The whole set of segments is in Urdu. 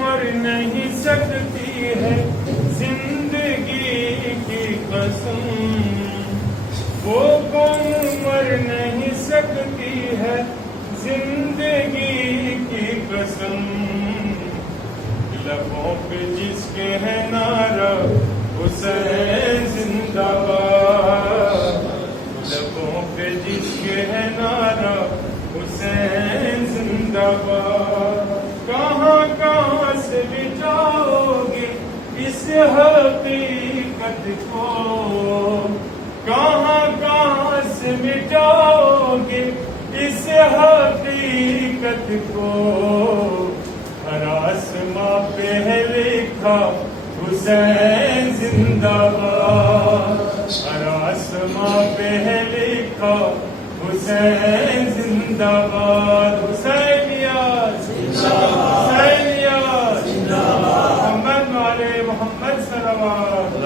مر نہیں سکتی ہے زندگی کی قسم، وہ قوم مر نہیں سکتی ہے زندگی کی قسم، لبوں پہ جس کے ہے نعرہ حسین زندہ باد، لبوں پہ جس کے ہے نعرہ حسین زندہ باد، کہاں کہاں سے مٹاؤ گے اس حقیقت کو، کہاں کہاں سے مٹاؤ گے اس حقیقت کو، ہر آسماں پہ ہے لکھا حسین زندہ باد، ہر آسماں پہ ہے لکھا حسین زندہ باد، حسین یاد حسین یاد محمد والے محمد صلوات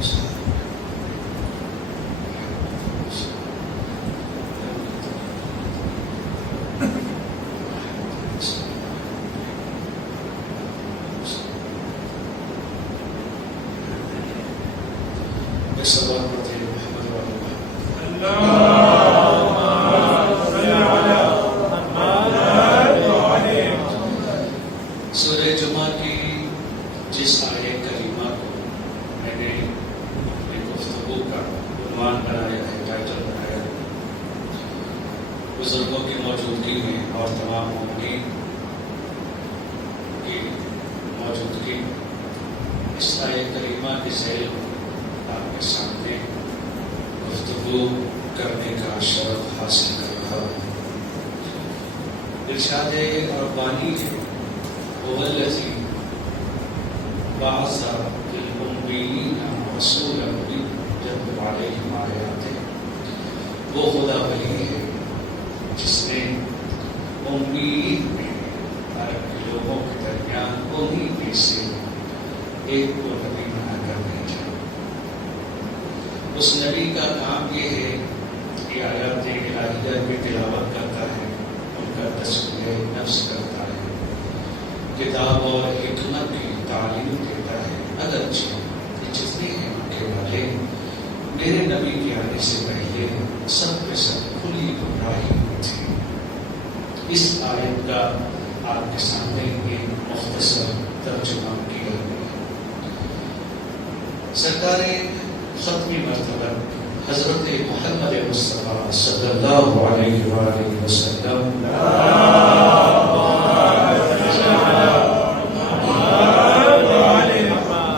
ایک سوال پڑھتے ہیں محمد والا سورہ جمعہ کی جس آیت کریمہ کو میں نے اپنی گفتگو کا عنوان بنایا ہے، ٹائٹل بنایا ہے، بزرگوں کی موجودگی میں اور تمام مومنین کی موجودگی اس آیت کریمہ کی ذیل آپ کے سامنے گفتگو کرنے کا شرف حاصل کر رہا ہوں۔ ارشاد ربانی ہے هو الذي بعث في الأميين رسولا يتلو عليهم آياته، وہ خدا ولی ہے جس نے امیین میں عرب کے لوگوں کے درمیان انہیں میں سے ایک کو نبی بنا کر بھیجا۔ اس نبی کا کام یہ ہے کہ آیات الہیہ کی تلاوت کرتا ہے، ان کا تزکیہ نفس کرتا ہے، کتاب اور حکمت کی تعلیم دیتا ہے۔ اگرچہ یہ جتنے ہیں مکے والے میرے نبی کے آنے سے پہلے سب کے سب کھلی گمراہی میں تھے۔ اس آیت کا آپ کے سامنے یہ مختصر ترجمہ کیا گیا ہے۔ سرکار ختمی مرتبہ حضرت محمد مصطفیٰ صلی اللہ علیہ وآلہ وسلم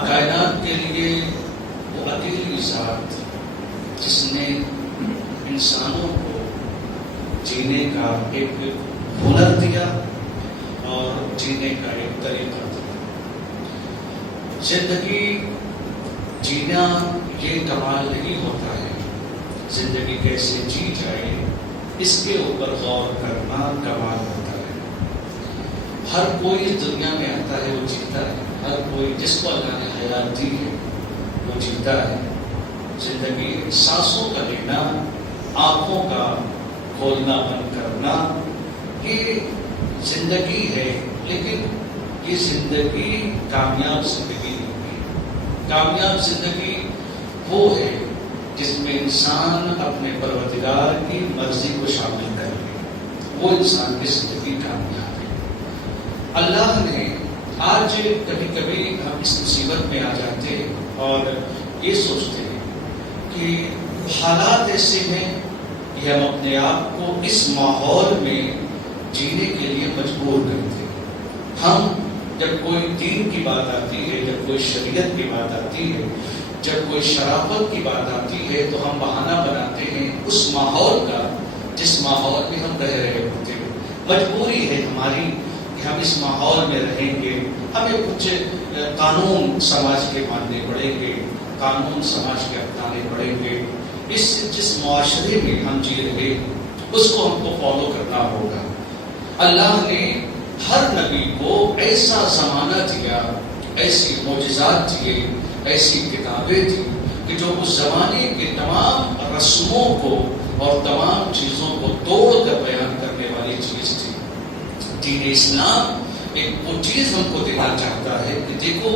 کائنات کے لیے وہ اکیلی ذات جس نے انسانوں کو جینے کا ایک ہنر دیا اور جینے کا ایک طریقہ دیا۔ زندگی جینا یہ کمال نہیں ہوتا ہے، زندگی کیسے جی جائے اس کے اوپر غور کرنا کمال ہوتا ہے۔ ہر کوئی اس دنیا میں آتا ہے وہ جیتا ہے، ہر کوئی جس کو اللہ نے حیات دی ہے وہ جیتا ہے۔ زندگی سانسوں کا لینا، آنکھوں کا کھولنا بند کرنا، یہ زندگی ہے، لیکن یہ زندگی کامیاب زندگی نہیں ہے۔ کامیاب زندگی وہ ہے جس میں انسان اپنے پروردگار کی مرضی کو شامل کر لے، وہ انسان کی زندگی کامیاب ہے۔ اللہ نے آج کبھی کبھی ہم اس مصیبت میں آ جاتے ہیں اور یہ سوچتے ہیں کہ حالات ایسے ہیں کہ ہم اپنے آپ کو اس ماحول میں جینے کے لیے مجبور کرتے ہیں۔ ہم جب کوئی دین کی بات آتی ہے، جب کوئی شریعت کی بات آتی ہے، جب کوئی شرافت کی بات آتی ہے تو ہم بہانہ بناتے ہیں اس ماحول کا جس ماحول میں ہم رہ رہے ہوتے ہیں۔ مجبوری ہے ہماری کہ ہم اس ماحول میں رہیں گے، ہمیں کچھ قانون سماج کے ماننے پڑیں گے، قانون سماج کے اپنانے پڑیں گے۔ جس معاشرے میں ہم جی رہے اس کو ہم کو فالو کرنا ہوگا۔ اللہ نے ہر نبی کو ایسا زمانہ دیا، ایسی معجزات دیے، ایسی کتابیں دی کہ جو اس زمانے کے تمام رسموں کو اور تمام چیزوں کو توڑ کر بیان کرنے والی چیز تھی۔ دین اسلام ایک وہ چیز ہم کو دینا چاہتا ہے کہ دیکھو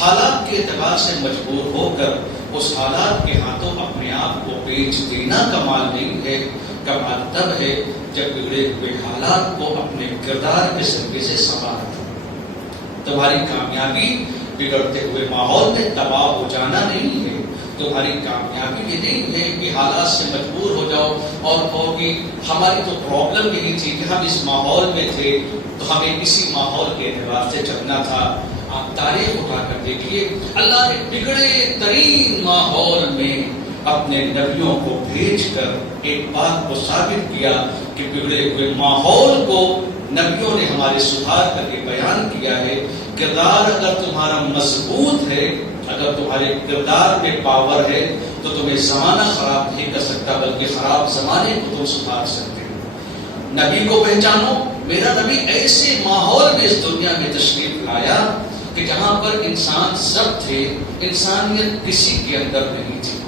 حالات کے اعتبار سے مجبور ہو کر اس حالات کے ہاتھوں اپنے آپ کو بیچ دینا کمال نہیں ہے، کمال تب ہے جب بگڑے ہوئے حالات کو اپنے کردار کے ذریعے سے سنبھالا۔ تمہاری کامیابی بگڑتے ہوئے ماحول میں تباہ ہو جانا نہیں ہے، تمہاری کامیابی یہ نہیں ہے کہ حالات سے مجبور ہو جاؤ اور کہو کہ ہماری تو پرابلم یہی تھی کہ ہم اس ماحول میں تھے تو ہمیں اسی ماحول کے اعتبار سے چلنا تھا۔ آپ تاریخ اٹھا کر دیکھیے، اللہ نے بگڑے ترین ماحول میں اپنے نبیوں کو بھیج کر ایک بات کو ثابت کیا کہ بگڑے ہوئے ماحول کو نبیوں نے ہمارے سدھار کر کے بیان کیا ہے۔ کردار اگر تمہارا مضبوط ہے، اگر تمہارے کردار میں پاور ہے تو تمہیں زمانہ خراب نہیں کر سکتا، بلکہ خراب زمانے کو تم سدھار سکتے ہو۔ نبی کو پہچانو، میرا نبی ایسے ماحول میں اس دنیا میں تشریف لایا کہ جہاں پر انسان سب تھے، انسانیت کسی کے اندر نہیں تھی.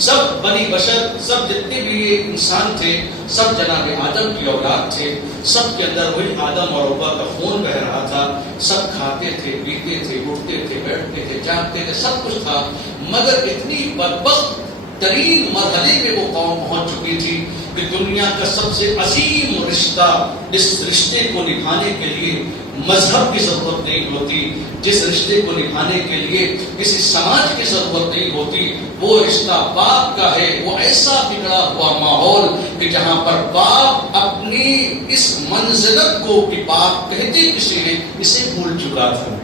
سب بنی بشر، سب جتنے بھی یہ انسان تھے، سب جناب آدم کی اولاد تھے. سب کے اندر وہی آدم اور حوا کا خون بہ رہا تھا. سب کھاتے تھے، پیتے تھے، اٹھتے تھے، بیٹھتے تھے، جاگتے تھے، سب کچھ تھا. مگر اتنی بدبخت ترین مرحلے میں وہ قوم پہنچ چکی تھی کہ دنیا کا سب سے عظیم رشتہ، اس رشتے کو نبھانے کے لیے مذہب کی ضرورت نہیں ہوتی، جس رشتے کو نبھانے کے لیے کسی سماج کی ضرورت نہیں ہوتی، وہ رشتہ باپ کا ہے. وہ ایسا بگڑا ہوا ماحول کہ جہاں پر باپ اپنی اس منزلت کو کہ باپ کہتے کسی ہیں اسے بھول چکا تھا.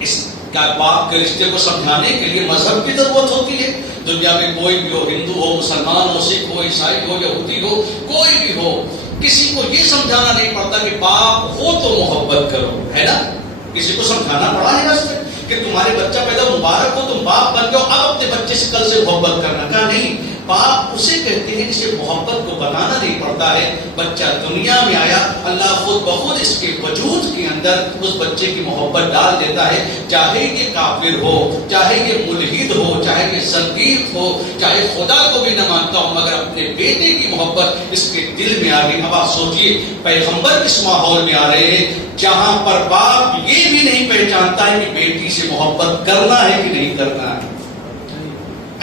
اس کیا باپ کے رشتے کو سمجھانے کے لیے مذہب کی ضرورت ہوتی ہے؟ دنیا میں کوئی بھی ہو، ہندو ہو، مسلمان ہو، سکھ ہو، عیسائی ہو، یہودی ہو، کوئی بھی ہو، کسی کو یہ سمجھانا نہیں پڑتا کہ باپ ہو تو محبت کرو، ہے نا؟ کسی کو سمجھانا پڑا ہے واسطے کہ تمہارے بچہ پیدا مبارک ہو، تم باپ بن جاؤ، اب اپنے بچے سے کل سے محبت کرنا. کہا نہیں، باپ اسے کہتے ہیں جسے محبت کو بنانا نہیں پڑتا ہے. بچہ دنیا میں آیا، اللہ خود بخود اس کے وجود کے اندر اس بچے کی محبت ڈال دیتا ہے. چاہے یہ کافر ہو، چاہے یہ ملحد ہو، چاہے یہ زندیق ہو، چاہے خدا کو بھی نہ مانتا ہو، مگر اپنے بیٹے کی محبت اس کے دل میں آ گئی. اب آپ سوچئے پیغمبر اس ماحول میں آ رہے ہیں جہاں پر باپ یہ بھی نہیں پہچانتا ہے کہ بیٹی سے محبت کرنا ہے کہ نہیں کرنا ہے.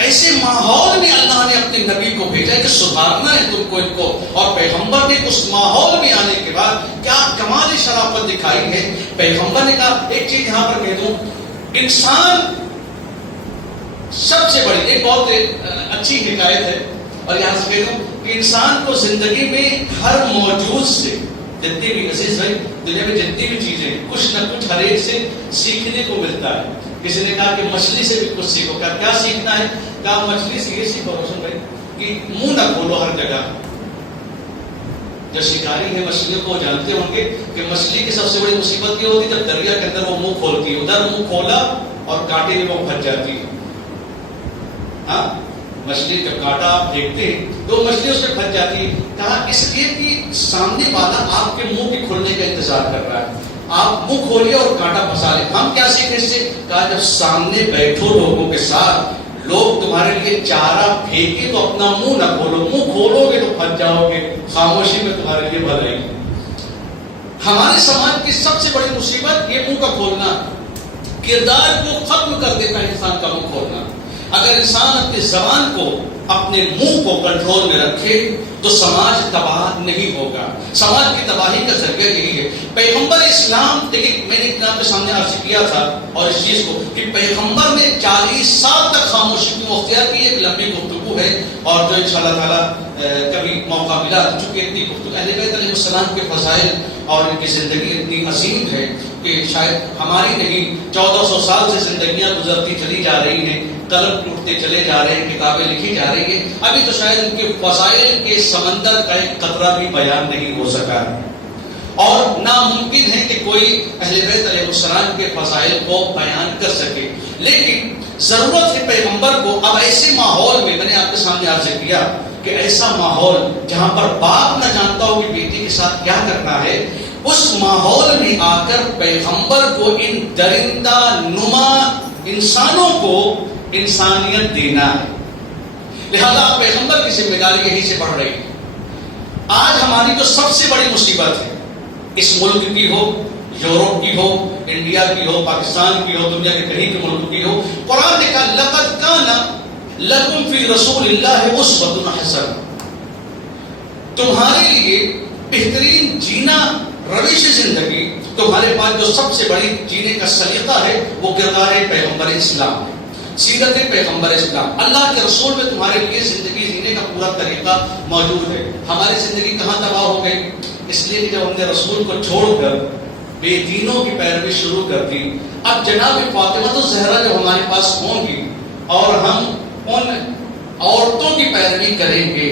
ایسے ماحول میں اللہ نے اپنے نبی کو بھیجا کہ سدھارنا ہے تم کو ان کو. اور پیغمبر نے اس ماحول میں آنے کے بعد کیا کمال شرافت دکھائی ہے. پیغمبر نے کہا ایک چیز یہاں پر کہہ دوں، انسان سب سے بڑی ایک بہت اچھی حکایت ہے، اور یہاں سے کہہ دوں کہ انسان کو زندگی میں ہر موجود سے جتنی بھی عزیز بھائی دنیا میں جتنی بھی چیزیں کچھ نہ کچھ ہر ایک سے سیکھنے کو ملتا ہے. کسی نے کہا کہ مچھلی سے بھی کچھ سیکھو. کیا سیکھنا ہے؟ کہا مچھلی سے یہ سیکھو روشن بھائی کہ منہ نہ کھولو ہر جگہ. جو شکاری ہے مچھلیوں کو جانتے ہوں گے کہ مچھلی کی سب سے بڑی مصیبت یہ ہوتی ہے جب دریا کے اندر وہ منہ کھولتی ہے، ادھر منہ کھولا اور کانٹے میں وہ پھنس جاتی ہے. ہاں، مچھلی کا کانٹا آپ دیکھتے ہیں تو مچھلی اس میں پھنس جاتی ہے. کہا اس لیے کہ سامنے والا آپ کے منہ کے کھلنے کا انتظار کر رہا ہے. آپ منہ کھولیے اور کانٹا پھنسا لیں. ہم کیا سیکھیں اس سے؟ کہا جب سامنے بیٹھو لوگوں کے ساتھ، لوگ تمہارے لیے چارہ پھینکے تو اپنا منہ نہ کھولو. منہ کھولو گے تو پھنس جاؤ گے. خاموشی میں تمہارے لیے بھلائی. ہمارے سماج کی سب سے بڑی مصیبت یہ منہ کا کھولنا، کردار کو ختم کر دیتا ہے انسان کا منہ کھولنا. اگر انسان اپنی زبان کو، اپنے منہ کو کنٹرول میں رکھے تو سماج تباہ نہیں ہوگا. سماج کی تباہی کا ذریعہ یہی ہے. پیغمبر اسلام، دیکھیں میں نے آپ کے سامنے عرض کیا تھا اور اس چیز کو کہ پیغمبر نے 40 سال تک خاموشی کو اختیار کی. ایک لمبی گفتگو ہے اور جو انشاءاللہ تعالی کبھی موقع ملا، چونکہ اتنی گفتگو اہل بیت علیہ السلام کے فضائل اور ان کی زندگی اتنی عظیم ہے کہ شاید ہماری نہیں 1400 سال سے زندگیاں گزرتی چلی جا رہی ہیں، قلم ٹوٹتے چلے جا رہے ہیں، کتابیں لکھی جا رہی ہیں، ابھی تو شاید ان کے فضائل کے سمندر کا ایک قطرہ بھی بیان نہیں ہو سکا ہے. اور ناممکن ہے کہ کوئی اہل بیت علیہ السلام کے فضائل کو بیان کر سکے. لیکن ضرورت ہے پیغمبر کو اب ایسے ماحول میں، میں نے آپ کے سامنے عرض کیا کہ ایسا ماحول جہاں پر باپ نہ جانتا ہو کہ بیٹی کے ساتھ کیا کرنا ہے، اس ماحول میں آ کر پیغمبر کو ان درندہ نما انسانوں کو انسانیت دینا ہے. لہذا پیغمبر کی ذمہ داری یہی سے بڑھ رہی ہے. آج ہماری جو سب سے بڑی مصیبت ہے، اس ملک کی ہو، یورپ کی ہو، انڈیا کی ہو، پاکستان کی ہو، دنیا کے کہیں کے ملک کی ہو، قرآن نے کہا لقد کان لکم فی رسول اللہ اسوۃ حسنہ. تمہارے لیے بہترین جینا روش زندگی، تمہارے پاس جو سب سے بڑی جینے کا سلیقہ ہے وہ کردار پیغمبر اسلام ہے، سیرت پیغمبر اسلام. اللہ کے رسول میں تمہارے لیے زندگی جینے کا پورا طریقہ موجود ہے. ہماری زندگی کہاں تباہ ہو گئی؟ اس لیے کہ جب ہم نے رسول کو چھوڑ کر بے دینوں کی پیروی شروع کر دی. اب جناب فاطمہ الزہرا جب ہمارے پاس ہوں گی اور ہم ان عورتوں کی پیروی کریں گے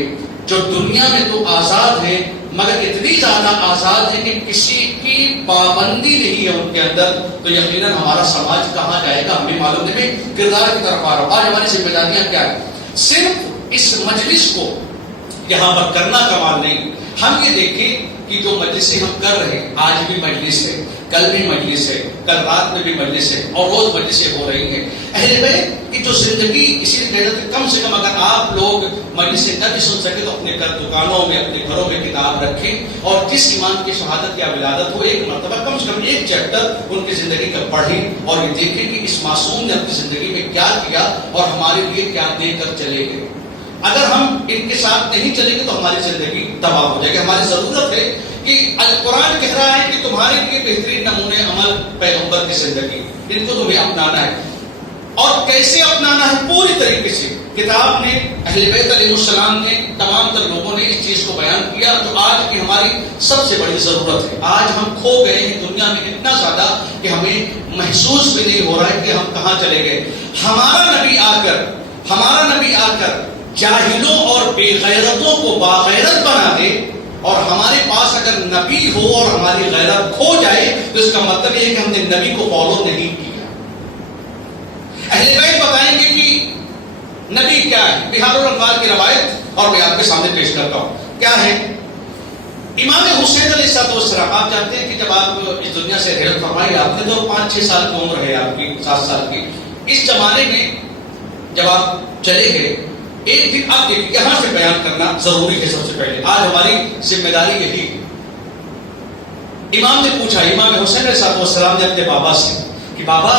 جو دنیا میں تو آزاد ہیں مگر اتنی زیادہ آزاد ہے کہ کسی کی پابندی نہیں ہے ان کے اندر، تو یقیناً ہمارا سماج کہاں جائے گا ہمیں معلوم نہیں. میں کردار کی طرف آ رہا ہوں. آج ہماری ذمہ داریاں کیا ہے؟ صرف اس مجلس کو یہاں پر کرنا کمال نہیں. ہم یہ دیکھیں کہ جو مجلسیں ہم کر رہے ہیں، آج بھی مجلس ہے، کل بھی مجلس ہے، کل رات میں بھی مجلس ہے، اور روز مجلسیں ہو رہی ہیں۔ اہل بیت کی جو زندگی، اسی لیے کہتے ہیں کم سے کم اگر آپ لوگ مجلسیں نہ بھی سن سکے تو اپنے گھر دکانوں میں، اپنے گھروں میں کتاب رکھیں، اور جس امام کی شہادت یا ولادت ہو ایک مرتبہ کم سے کم ایک چیپٹر ان کی زندگی کا پڑھیں، اور یہ دیکھیں کہ اس معصوم نے اپنی زندگی میں کیا کیا اور ہمارے لیے کیا دے کر چلے گئے۔ اگر ہم ان کے ساتھ نہیں چلیں گے تو ہماری زندگی تباہ ہو جائے گی۔ ہماری ضرورت ہے کہ القرآن کہہ رہا ہے کہ تمہارے لیے بہترین نمونے عمل پیغمبر کی زندگی، ان کو تمہیں اپنانا ہے، اور کیسے اپنانا ہے؟ پوری طریقے سے کتاب نے، اہل بیت علیہ السلام نے، تمام تر لوگوں نے اس چیز کو بیان کیا جو آج کی ہماری سب سے بڑی ضرورت ہے۔ آج ہم کھو گئے ہیں دنیا میں اتنا زیادہ کہ ہمیں محسوس بھی نہیں ہو رہا ہے کہ ہم کہاں چلے گئے۔ ہمارا نبی آ کر جاہلوں اور بے غیرتوں کو باغیرت بنا دے، اور ہمارے پاس اگر نبی ہو اور ہماری غیرت کھو جائے تو اس کا مطلب یہ ہے کہ ہم نے نبی کو فالو نہیں کیا۔ اہل بیت بتائیں گے کہ نبی کیا ہے۔ بہار الانوار کی روایت اور میں آپ کے سامنے پیش کرتا ہوں، کیا ہے؟ امام حسین علیہ السلام، آپ جانتے ہیں کہ جب آپ اس دنیا سے رحلت فرمائی، آپ نے تو 5-6 سال کی عمر ہے آپ کی، 7 سال کی۔ اس زمانے میں جب آپ چلے گئے، ایک دن آپ دیکھیں یہاں سے بیان کرنا ضروری ہے۔ سب سے پہلے آج ہماری ذمہ داری یہی ہے۔ امام نے پوچھا، امام حسین علیہ السلام نے اپنے بابا سے کہ بابا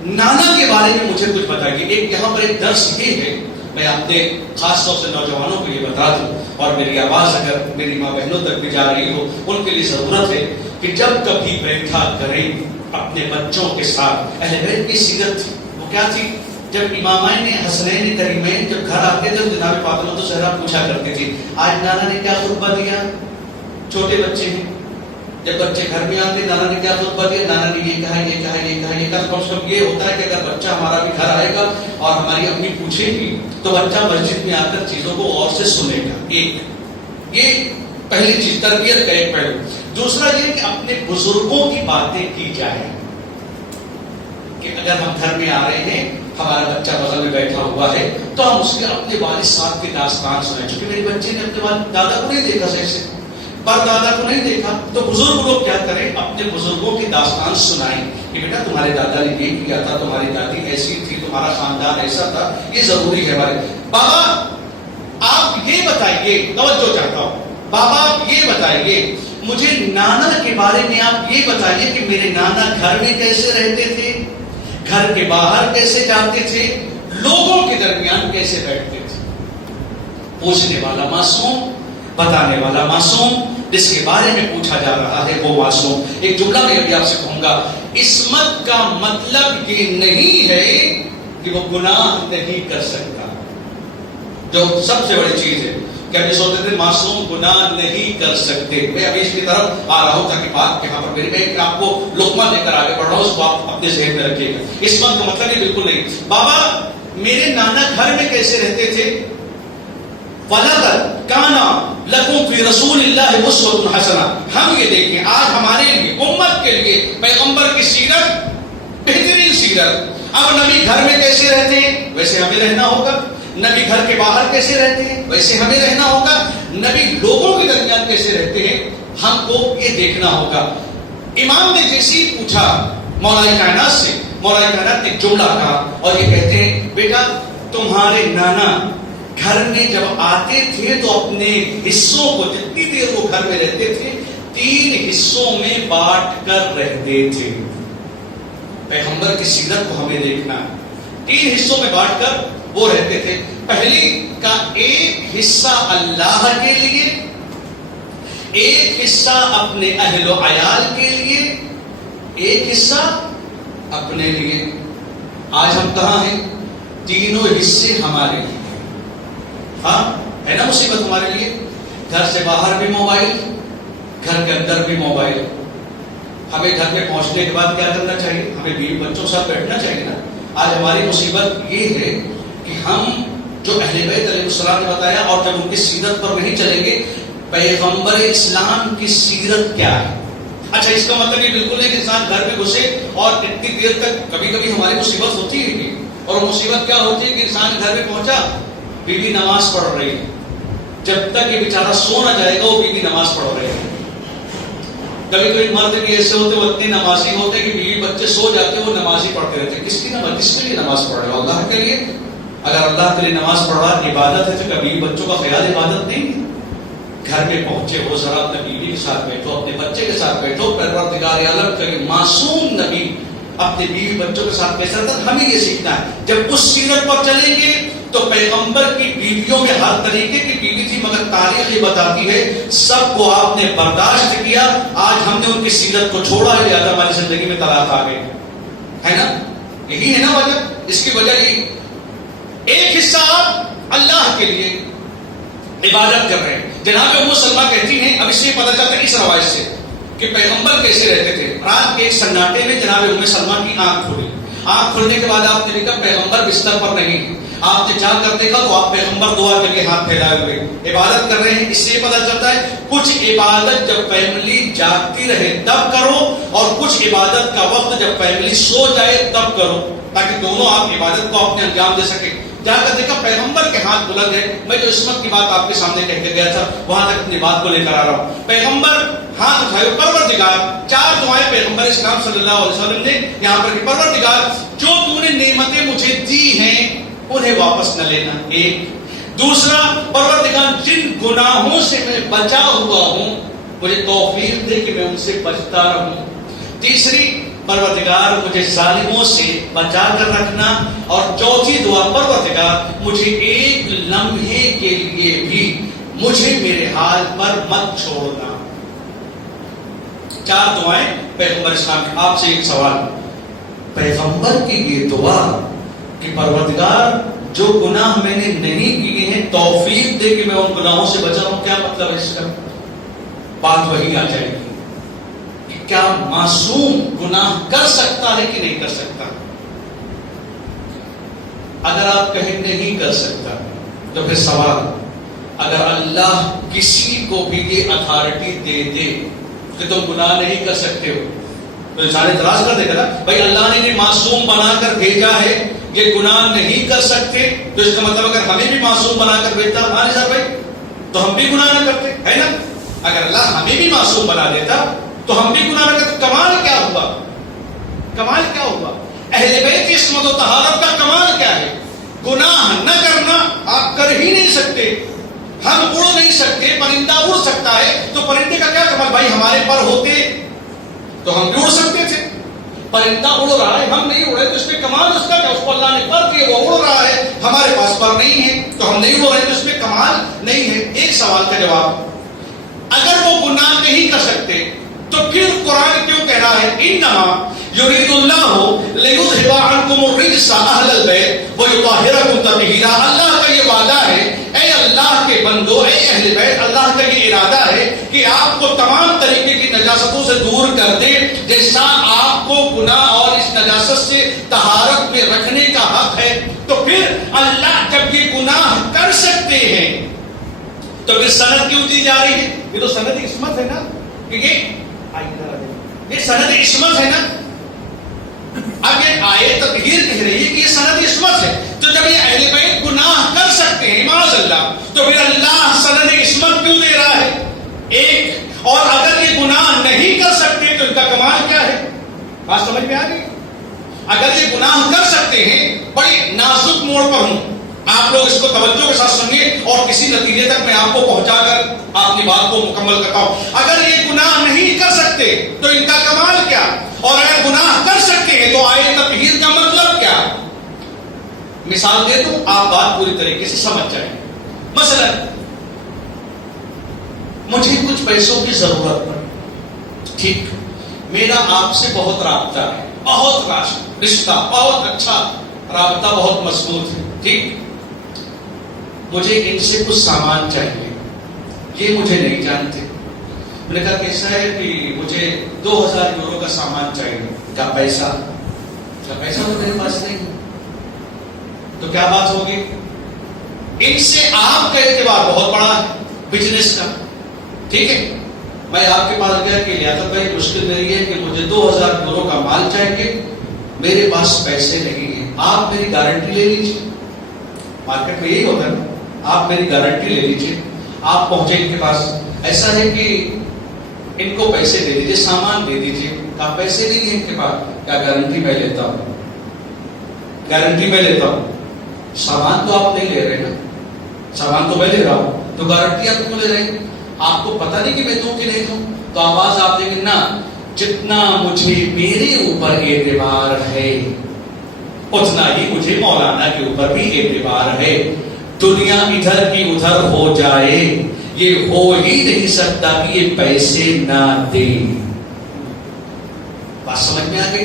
نانا کے بارے میں مجھے کچھ بتائیے۔ ایک یہاں پر ایک درس یہ ہے، میں اپنے خاص طور سے نوجوانوں کو یہ بتا دوں، اور میری آواز اگر میری ماں بہنوں تک بھی جا رہی ہو ان کے لیے ضرورت ہے کہ جب کبھی بیٹھا کریں اپنے بچوں کے ساتھ۔ اہل بیت کی سیرت تھی، وہ کیا تھی؟ جب امامین حسنین کریمین جب گھر آتے تھے، جناب فاطمہ زہرا پوچھا کرتی تھی آج نانا نے کیا خطبہ دیا؟ چھوٹے بچے ہیں، جب بچے گھر میں آتے نانا نے کیا خطبہ دیا؟ نانا نے یہ کہا، یہ کہا، یہ کہا، یہ کہا۔ کم سے کم یہ ہوتا ہے کہ اگر بچہ ہمارا بھی گھر آئے گا اور ہماری امی پوچھے گی تو بچہ مسجد میں آ کر چیزوں کو غور سے سنے گا۔ ایک یہ پہلی چیز، تربیت کا ایک پہلو۔ دوسرا یہ کہ اپنے بزرگوں کی باتیں کی جائے، کہ اگر ہم گھر میں آ رہے ہیں، ہمارا بچہ بغل میں بیٹھا ہوا ہے تو ہم اس کے اپنے والد صاحب کی داستان سنائیں، چونکہ میرے بچے نے اپنے دادا کو نہیں دیکھا، سے پر دادا کو نہیں دیکھا، تو بزرگ لوگ کیا کریں؟ اپنے بزرگوں کی داستان سنائیں کہ بیٹا تمہارے دادا نے یہ کیا تھا، تمہاری دادی ایسی تھی، تمہارا خاندان ایسا تھا۔ یہ ضروری ہے ہمارے۔ بابا آپ یہ بتائیے، توجہ چاہتا ہوں، بابا آپ یہ بتائیے مجھے نانا کے بارے میں، آپ یہ بتائیے کہ میرے نانا گھر میں کیسے رہتے تھے، گھر کے باہر کیسے جاتے تھے، لوگوں کے درمیان کیسے بیٹھتے تھے۔ پوچھنے والا معصوم، بتانے والا معصوم، جس کے بارے میں پوچھا جا رہا ہے وہ معصوم۔ ایک جملہ میں ابھی آپ سے کہوں گا، عصمت کا مطلب یہ نہیں ہے کہ وہ گناہ نہیں کر سکتا، جو سب سے بڑی چیز ہے کہ ابھی سوچتے تھے معصوم گناہ نہیں کر سکتے۔ میں ابھی اس کی طرف آ رہا ہوں تاکہ بات یہاں پر میری، میں آپ کو لقمہ لے کر آگے بڑھ رہا ہوں، اس کو آپ اپنے ذہن میں رکھیے گا۔ عصمت کا مطلب یہ بالکل نہیں۔ بابا میرے نانا گھر میں کیسے رہتے تھے؟ وَلَقَدْ كَانَ لَكُمْ فِي رَسُولِ اللَّهِ أُسْوَةٌ حَسَنَةٌ۔ ہم یہ دیکھیں آج ہمارے لیے، امت کے لیے پیغمبر کی سیرت بہترین سیرت۔ اب نبی گھر میں کیسے رہتے ہیں ویسے ہمیں رہنا ہوگا، نبی گھر کے باہر کیسے رہتے ہیں ویسے ہمیں رہنا ہوگا، نبی لوگوں کے درمیان کیسے رہتے ہیں ہم کو یہ دیکھنا ہوگا۔ امام نے جیسے پوچھا مولا کائنات سے، مولا کائنات نے جملہ کہا اور یہ کہتے ہیں بیٹا تمہارے نانا گھر میں جب آتے تھے تو اپنے حصوں کو، جتنی دیر وہ گھر میں رہتے تھے، 3 حصوں میں بانٹ کر رہتے تھے۔ پیغمبر کی سیرت کو ہمیں دیکھنا، 3 حصوں میں بانٹ کر وہ رہتے تھے۔ پہلی کا ایک حصہ اللہ کے لیے، ایک حصہ اپنے اہل و عیال کے لیے، ایک حصہ اپنے لیے۔ آج ہم کہاں ہیں؟ تینوں حصے ہمارے لیے۔ ہاں ہے نا مصیبت ہمارے لیے؟ گھر سے باہر بھی موبائل، گھر کے اندر بھی موبائل۔ ہمیں گھر میں پہنچنے کے بعد کیا کرنا چاہیے؟ ہمیں بیوی بچوں کے ساتھ بیٹھنا چاہیے نا۔ آج ہماری مصیبت یہ ہے کہ ہم جو اہل بیت علیہ السلام نے بتایا اور جب ان کی سیرت پر نہیں چلیں گے، پیغمبر اسلام کی سیرت کیا ہے؟ اچھا اس کا مطلب یہ بالکل نہیں کہ انسان گھر میں گھسے اور اتنی دیر تک، کبھی کبھی ہماری مصیبت ہوتی ہے اور مصیبت کیا ہوتی ہے کہ انسان گھر میں پہنچا، بیوی نماز پڑھ رہی ہے، جب تک یہ بیچارہ سو نہ جائے گا وہ بیوی نماز پڑھ رہی ہے۔ کبھی کوئی مرد بھی ایسے ہوتے وہ اتنے نمازی ہوتے کہ بیوی بچے سو جاتے وہ نمازی پڑھتے رہتے. کس کی نماز؟ کس کے لیے نماز پڑھ رہے ہو؟ اللہ کے لیے. اگر اللہ کے لیے نماز پڑھ رہا عبادت ہے تو کبھی بچوں کا خیال عبادت نہیں ہے. گھر میں پہنچے ہو ذرا اپنے بیوی کے ساتھ بیٹھو, اپنے بچے کے ساتھ بیٹھو. پروردگار عالم کا یہ معصوم نبی اپنے بیوی بچوں کے ساتھ کیسا تھا, ہمیں یہ سیکھنا ہے. جب اس سیرت پر چلیں گے تو پیغمبر کی بیویوں میں ہر طریقے کی بیوی تھی, مگر تاریخ یہ بتاتی ہے سب کو آپ نے برداشت کیا. آج ہم نے ان کی سیرت کو چھوڑا ہے, لہذا ہماری زندگی میں طلاق آ گئی ہے نا. یہی ہے نا وجہ. اس کی وجہ یہ ایک حصہ آپ اللہ کے لیے عبادت کر رہے ہیں. جناب ام سلمہ کہتی ہیں, اب اس سے پتہ چلتا ہے اس روایت سے کہ پیغمبر کیسے رہتے تھے. رات کے ایک سناٹے میں جناب ام سلمہ کی آنکھ کھلی. آنکھ کھلنے کے بعد آپ نے دیکھا پیغمبر بستر پر نہیں. آپ نے جا کر دیکھا تو آپ پیغمبر دعا کے لیے ہاتھ پھیلائے ہوئے عبادت کر رہے ہیں. اس سے پتہ چلتا ہے کچھ عبادت جب فیملی جاگتی رہے تب کرو, اور کچھ عبادت کا وقت جب فیملی سو جائے تب کرو, تاکہ دونوں آپ عبادت کو اپنے انجام دے سکیں. جا کر دیکھا پیغمبر کے ہاتھ بلند ہے. میں جو عصمت کی بات آپ کے سامنے کہہ کے گیا تھا وہاں تک اپنی بات کو لے کر آ رہا ہوں. پیغمبر ہاتھ اٹھائے, پروردگار, 4 دعائیں پیغمبر اسلام صلی اللہ علیہ وسلم نے یہاں پر. پروردگار جو تو نے نعمتیں مجھے دی ہیں انہیں واپس نہ لینا. ایک. دوسرا, پروردگار جن گناہوں سے میں بچا ہوا ہوں مجھے توفیق دے کہ میں ان سے بچتا رہوں. تیسری, پروردگار مجھے ظالموں سے بچا کر رکھنا. اور چوتھی دعا, پروردگار مجھے ایک لمحے کے لیے بھی مجھے میرے حال پر مت چھوڑنا. 4 دعائیں پیغمبر اسلام کی. آپ سے ایک سوال, پیغمبر کی یہ دعا کہ پروردگار جو گناہ میں نے نہیں کیے ہیں توفیق دے کہ میں ان گناہوں سے بچا ہوں, کیا مطلب ہے اس کا؟ بات وہی آ جائے گی کہ کیا معصوم گناہ کر سکتا ہے کہ نہیں کر سکتا؟ اگر آپ کہیں نہیں کر سکتا تو پھر سوال, اگر اللہ کسی کو بھی یہ اتھارٹی دے دے کہ تم گناہ نہیں کر سکتے ہو تو انسان اعتراض کر دے گا نا, بھائی اللہ نے معصوم بنا کر بھیجا ہے یہ گناہ نہیں کر سکتے, تو اس کا مطلب اگر ہمیں بھی معصوم بنا کر بھیجتا ہمارے ساتھ بھائی تو ہم بھی گناہ نہ کرتے, ہے نا. اگر اللہ ہمیں بھی معصوم بنا دیتا تو ہم بھی گناہ نہ کرتے. کمال کیا ہوا, کمال کیا ہوا؟ اہل بیت کی عصمت و طہارت کا کمال کیا ہے؟ گناہ نہ کرنا آپ کر ہی نہیں سکتے. ہم اڑ نہیں سکتے, پرندہ اڑ سکتا ہے تو پرندے کا کیا کمال؟ بھائی ہمارے پر ہوتے تو ہم بھی اڑ سکتے تھے. پرندہ اڑ رہا ہے, ہم نہیں اڑے تو اس میں کمال اس کا کیا؟ اس کو اللہ نے پر کیا, وہ اڑ رہا ہے, ہمارے پاس پر نہیں ہے تو ہم نہیں اڑ رہے تو اس میں کمال نہیں ہے. ایک سوال کا جواب, اگر وہ گناہ نہیں کر سکتے تو پھر قرآن کیوں کہہ رہا ہے انما یرید اللہ لیذھب عنکم الرجس اہل البیت ویطہرکم تطہیرا. اللہ کا یہ وعدہ ہے, اے اللہ کے بندو, اے اہل بیت, اللہ کا یہ ارادہ ہے کہ آپ کو تمام طریقے کی نجاستوں سے دور کر دے. جیسا آپ کو گناہ اور اس نجاست سے طہارت میں رکھنے کا حق ہے, تو پھر اللہ جب یہ گناہ کر سکتے ہیں تو پھر سند کیوں دی جا رہی ہے؟ یہ تو سند عصمت ہے نا, یہ سند عصمت ہے نا. اب یہ آیت تطہیر کہہ رہی ہے کہ یہ سند عصمت ہے, تو جب یہ اہل بیت گناہ کر سکتے ہیں معاذ اللہ تو پھر اللہ سند عصمت کیوں دے رہا ہے؟ ایک. اور اگر یہ گناہ نہیں کر سکتے تو ان کا کمال کیا ہے؟ بات سمجھ میں آ گئی؟ اگر یہ گناہ کر سکتے ہیں, بڑی نازک موڑ پر ہوں, آپ لوگ اس کو توجہ کے ساتھ سنیے اور کسی نتیجے تک میں آپ کو پہنچا کر اپنی بات کو مکمل کرتا ہوں. اگر یہ گناہ نہیں کر سکتے تو ان کا کمال کیا؟ اور اگر گناہ کر سکتے ہیں تو آیت تطہیر کا مطلب کیا؟ مثال دے دوں, آپ بات پوری طریقے سے سمجھ جائیں. مثلا مجھے کچھ پیسوں کی ضرورت پڑی, ٹھیک, میرا آپ سے بہت رابطہ ہے, بہت رشتہ, بہت اچھا رابطہ, بہت مضبوط ہے, ٹھیک. مجھے ان سے کچھ سامان چاہیے, یہ مجھے نہیں جانتے. میں نے کہا کیسا ہے کہ مجھے 2000 یورو کا سامان چاہیے. کیا پیسہ تو میرے پاس نہیں, تو کیا بات ہوگی؟ ان سے آپ کا اعتبار بہت بڑا ہے بزنس کا, ٹھیک ہے. میں آپ کے پاس گیا کہ لیاقت بھائی مشکل میری ہے کہ مجھے 2000 یورو کا مال چاہیے, میرے پاس پیسے نہیں ہیں, آپ میری گارنٹی لے لیجیے. مارکیٹ میں یہی ہوتا ہے, آپ میری گارنٹی لے لیجیے. آپ پہنچے ان کے پاس, ایسا ہے کہ ان کو پیسے دے دیجیے، سامان دے دیجیے. آپ پیسے نہیں ہیں ان کے پاس. کیا گارنٹی میں لیتا ہوں؟ گارنٹی میں لیتا ہوں. سامان تو آپ نہیں لے رہے نا، سامان تو میں لے رہا ہوں، تو گارنٹی آپ کیوں لے رہے ہیں؟ آپ کو پتہ نہیں کہ میں دوں کہ نہیں دوں. تو آواز آپ دیں گے نا، جتنا مجھے میرے اوپر اعتبار ہے اتنا ہی مجھے مولانا کے اوپر بھی اعتبار ہے. دنیا ادھر کی ادھر ہو جائے، یہ ہو ہی نہیں سکتا کہ یہ پیسے نہ دے. بات سمجھ میں آ گئی؟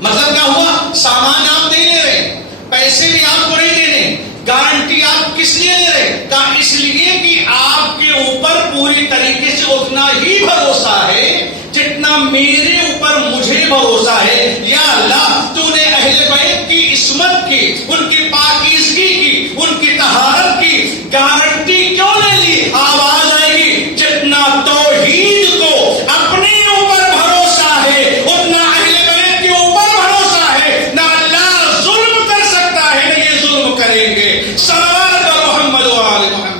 مطلب کیا ہوا؟ سامان آپ نہیں لے رہے، پیسے بھی آپ کو نہیں دینے. گارنٹی آپ کس لیے لے رہے؟ اس لیے کہ آپ کے اوپر پوری طریقے سے اتنا ہی بھروسہ ہے جتنا میرے اوپر مجھے بھروسہ ہے. یا اللہ، تو نے اہل بیت کی عصمت کی، ان کی پاکیزگی کی، ان کی طہارت کی گارنٹی کیوں لے لی؟ آواز آئے گی، جتنا توحید کو اپنے اوپر بھروسہ ہے اتنا اہل بیت کے اوپر بھروسہ ہے. نہ اللہ ظلم کر سکتا ہے نہ یہ ظلم کریں گے. صلوات محمد و آل محمد.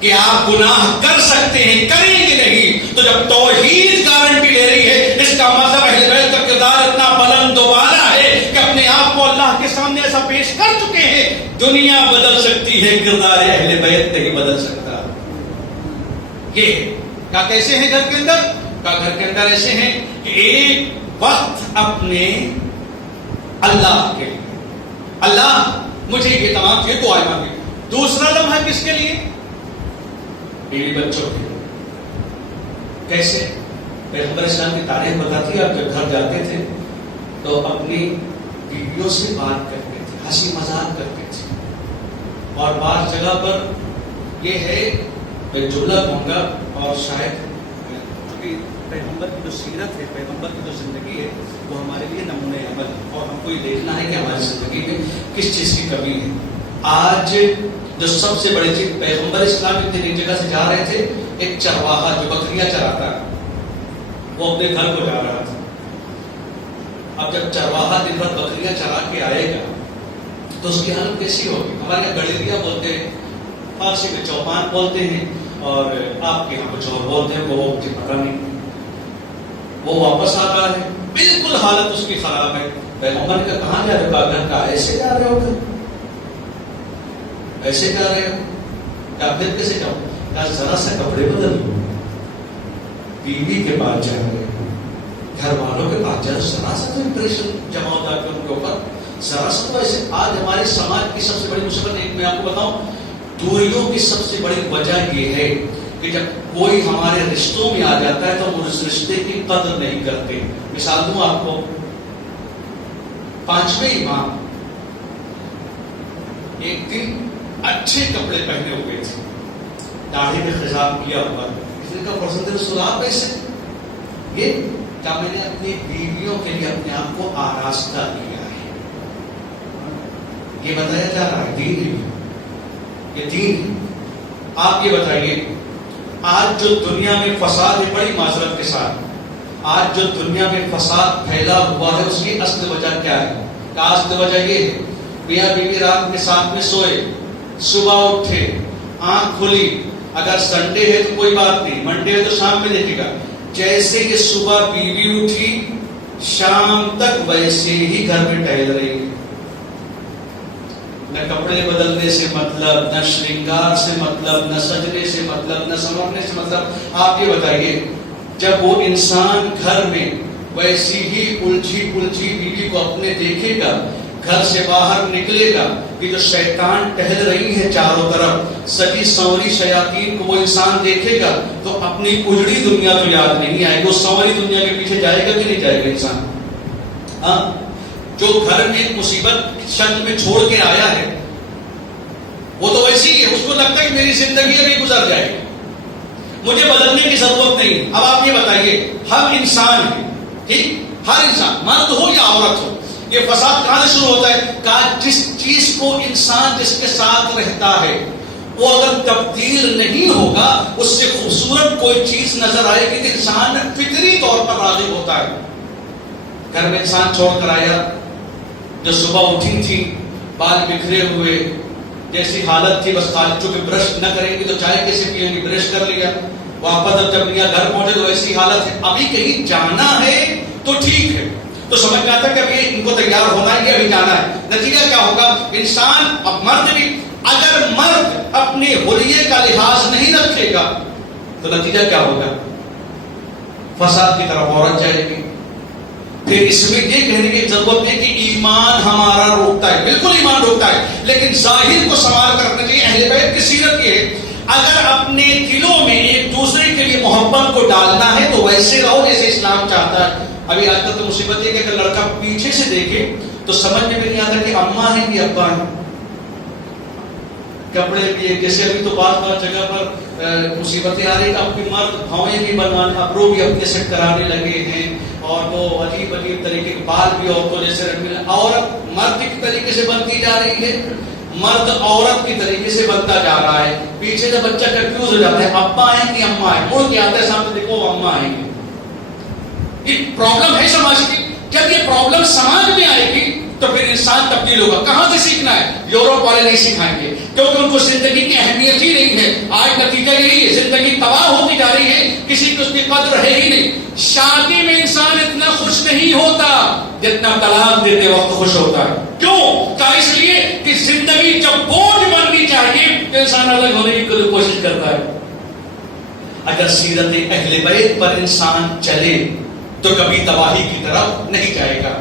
کہ آپ گناہ کر سکتے ہیں، کریں گے نہیں. تو جب توحید گارنٹی لے رہی ہے، اس کا مطلب اہل بیت کا کردار اتنا بلند و بالا ہے کہ اپنے آپ کو اللہ کے سامنے ایسا پیش کر چکے ہیں. دنیا بدل سکتی ہے، کردار اہل بیت نہیں بدل سکتا. یہ کیا کیسے ہیں گھر کے اندر؟ گھر کے اندر ایسے ہیں کہ ایک وقت اپنے اللہ کے لیے، اللہ مجھے یہ تمام چیزیں دعائیں مانگی. دوسرا لمحہ کس کے لیے؟ بیوی بچوں کے. کیسے؟ پیغمبر اسلام کی تاریخ بتاتی ہے، آپ جب گھر جاتے تھے تو اپنی بیویوں سے بات کرتے تھے، ہنسی مذاق کرتے تھے. اور بعض جگہ پر یہ ہے، میں جملہ کہوں گا اور شاید کیونکہ پیغمبر کی جو سیرت ہے، پیغمبر کی جو زندگی ہے، وہ ہمارے لیے نمونہ عمل ہے اور ہم کو یہ دیکھنا ہے کہ ہماری زندگی میں کس چیز کی کمی ہے. آج جو سب سے بڑی چیز، پیغمبر اسلام ایک جگہ سے جا رہے تھے، ایک چرواہا جو بکریاں چراتا ہے وہ اپنے گھر کو جا رہا تھا. اب جب چرواہا دن بھر بکریاں چرا کے آئے گا تو اس کی حالت کیسی ہوگی؟ ہمارے یہاں گڑیریا بولتے ہیں، فارسی میں چوپان بولتے ہیں، اور آپ کے یہاں کچھ اور بولتے ہیں، وہ مجھے پتہ نہیں. وہ واپس آ رہا ہے، بالکل حالت اس کی خراب ہے. پیغمبر نے کہاں جا رہے ہو؟ گھر کا. ایسے جا رہے ہو گھر؟ ایسے جا رہے ہو؟ کیا پھر کیسے جاؤ؟ کیا ذرا سا کپڑے بدل لو. بیوی کے پاس جا رہے ہو، گھر والوں کے پاس جا رہے ہو، ذرا سا تو امپریشن جمع ہوتا ہے ان کے اوپر. ذرا سا تو ایسے. آج ہمارے سماج کی سب سے بڑی مصیبت ایک میں آپ کو بتاؤں، دوریوں کی سب سے بڑی وجہ یہ ہے کہ جب کوئی ہمارے رشتوں میں آ جاتا ہے تو ہم اس رشتے کی قدر نہیں کرتے. مثال دوں آپ کو، 5ویں امام ایک دن اچھے کپڑے پہنے ہوئے تھے، داڑھی میں خضاب کیا ہوا. اس نے کہا پسند رسول آپ ایسے؟ یہ کیا میں نے اپنی بیویوں کے لیے اپنے آپ کو آراستہ کیا ہے. یہ بتایا جا رہا ہے دین ہے، یہ دین ہے. آپ یہ بتائیے، آج جو دنیا میں فساد ہے، بڑی معذرت کے ساتھ، آج جو دنیا میں فساد پھیلا ہوا ہے اس کی اصل وجہ کیا ہے؟ اصل وجہ یہ ہے، میاں بیوی رات کے ساتھ میں سوئے، صبح اٹھے، آنکھ کھلی، اگر سنڈے ہے تو کوئی بات نہیں، منڈے ہے تو شام میں دیکھے گا. جیسے یہ صبح بیوی اٹھی شام تک ویسے ہی گھر میں ٹہل رہی ہے. نہ کپڑے بدلنے سے مطلب، نہ شرنگار سے مطلب، نہ سجنے سے مطلب، نہ سنورنے سے مطلب. آپ یہ بتائیے، جب وہ انسان گھر میں ویسی ہی الجھی پلجھی بیوی کو اپنے دیکھے گا، گھر سے باہر نکلے گا، کہ جو شیطان ٹہل رہی ہے چاروں طرف، سجی سنوری شیاطین کو وہ انسان دیکھے گا تو اپنی اجڑی دنیا تو یاد نہیں آئے گی، وہ سنوری دنیا کے پیچھے جائے گا کہ نہیں جائے گا انسان؟ ہاں، جو گھر میں مصیبت شکل میں چھوڑ کے آیا ہے وہ تو ویسی ہی ہے، اس کو لگتا ہے کہ میری زندگی ابھی گزر جائے گی، مجھے بدلنے کی ضرورت نہیں. اب آپ یہ بتائیے، ہم انسان ہیں، ٹھیک، ہر انسان مرد ہو یا عورت ہو، یہ فساد کہاں سے شروع ہوتا ہے؟ کہا جس چیز کو انسان جس کے ساتھ رہتا ہے وہ اگر تبدیل نہیں ہوگا، اس سے خوبصورت کوئی چیز نظر آئے گی تو انسان فطری طور پر راضی ہوتا ہے۔ گھر میں انسان چھوڑ کر آیا، جو صبح اٹھی تھی بال بکھرے ہوئے جیسی حالت تھی، بس خالی چونکہ برش نہ کریں گی تو چائے کیسے پیئیں گی، برش کر لیا، واپس جب لیا گھر پہنچے تو ایسی حالت ہے۔ ابھی کہیں جانا ہے تو ٹھیک ہے، تو سمجھ میں آتا ہے کہ ابھی ان کو تیار ہونا ہے کہ ابھی جانا ہے۔ نتیجہ کیا ہوگا؟ انسان، اب مرد بھی، اگر مرد اپنے حلیے کا لحاظ نہیں رکھے گا تو نتیجہ کیا ہوگا؟ فساد کی طرف عورت جائے گی۔ پھر اس میں یہ کہنے کی ضرورت ہے کہ ایمان ہمارا روکتا ہے، بالکل ایمان روکتا ہے، لیکن ظاہر کو سنبھال کر رکھنا چاہیے۔ اہل بیت کی سیرت یہ ہے، اگر اپنے دلوں میں ایک دوسرے کے لیے محبت کو ڈالنا ہے تو ویسے رہو جیسے اسلام چاہتا ہے۔ ابھی آج کل تو مصیبت یہ کہ اگر لڑکا پیچھے سے دیکھے تو سمجھ میں بھی نہیں آتا کہ اماں ہیں کہ ابا ہیں۔ کپڑے بھی جیسے ابھی تو بعض جگہ پر مصیبتیں آ رہی ہیں، اب بھی مرد بھویں بھی بنوانے، ابرو بھی اپنے سیٹ کرانے لگے ہیں، اور وہ عجیب عجیب طریقے کے بال بھی عورتوں جیسے رکھنے، عورت مرد کی طریقے سے بنتی جا رہی ہے، مرد عورت کی طریقے سے بنتا جا رہا ہے۔ پیچھے سے بچہ کنفیوز ہو جاتا ہے، ابا ہیں کہ اماں ہیں، مڑ کے آتا ہے سامنے، دیکھو وہ اماں ہیں۔ یہ پرابلم ہے سماج کی۔ جب یہ پرابلم سماج میں آئے گی تو پھر انسان تبدیل ہوگا۔ کہاں سے سیکھنا ہے؟ یورپ والے نہیں سکھائیں گے، کیونکہ ان کو زندگی کی اہمیت ہی نہیں ہے۔ آج نتیجہ یہی ہے، زندگی تباہ ہوتی جا رہی ہے، کسی کو اس کی قدر ہے ہی نہیں۔ شادی میں انسان اتنا خوش نہیں ہوتا جتنا طلاق دیتے وقت خوش ہوتا ہے۔ کیوں؟ کہا اس لیے کہ زندگی جب بوجھ بننی چاہیے تو انسان الگ ہونے کی کوشش کرتا ہے۔ اگر سیرت اہل بیت پر انسان چلے تو کبھی تباہی کی طرف نہیں جائے گا۔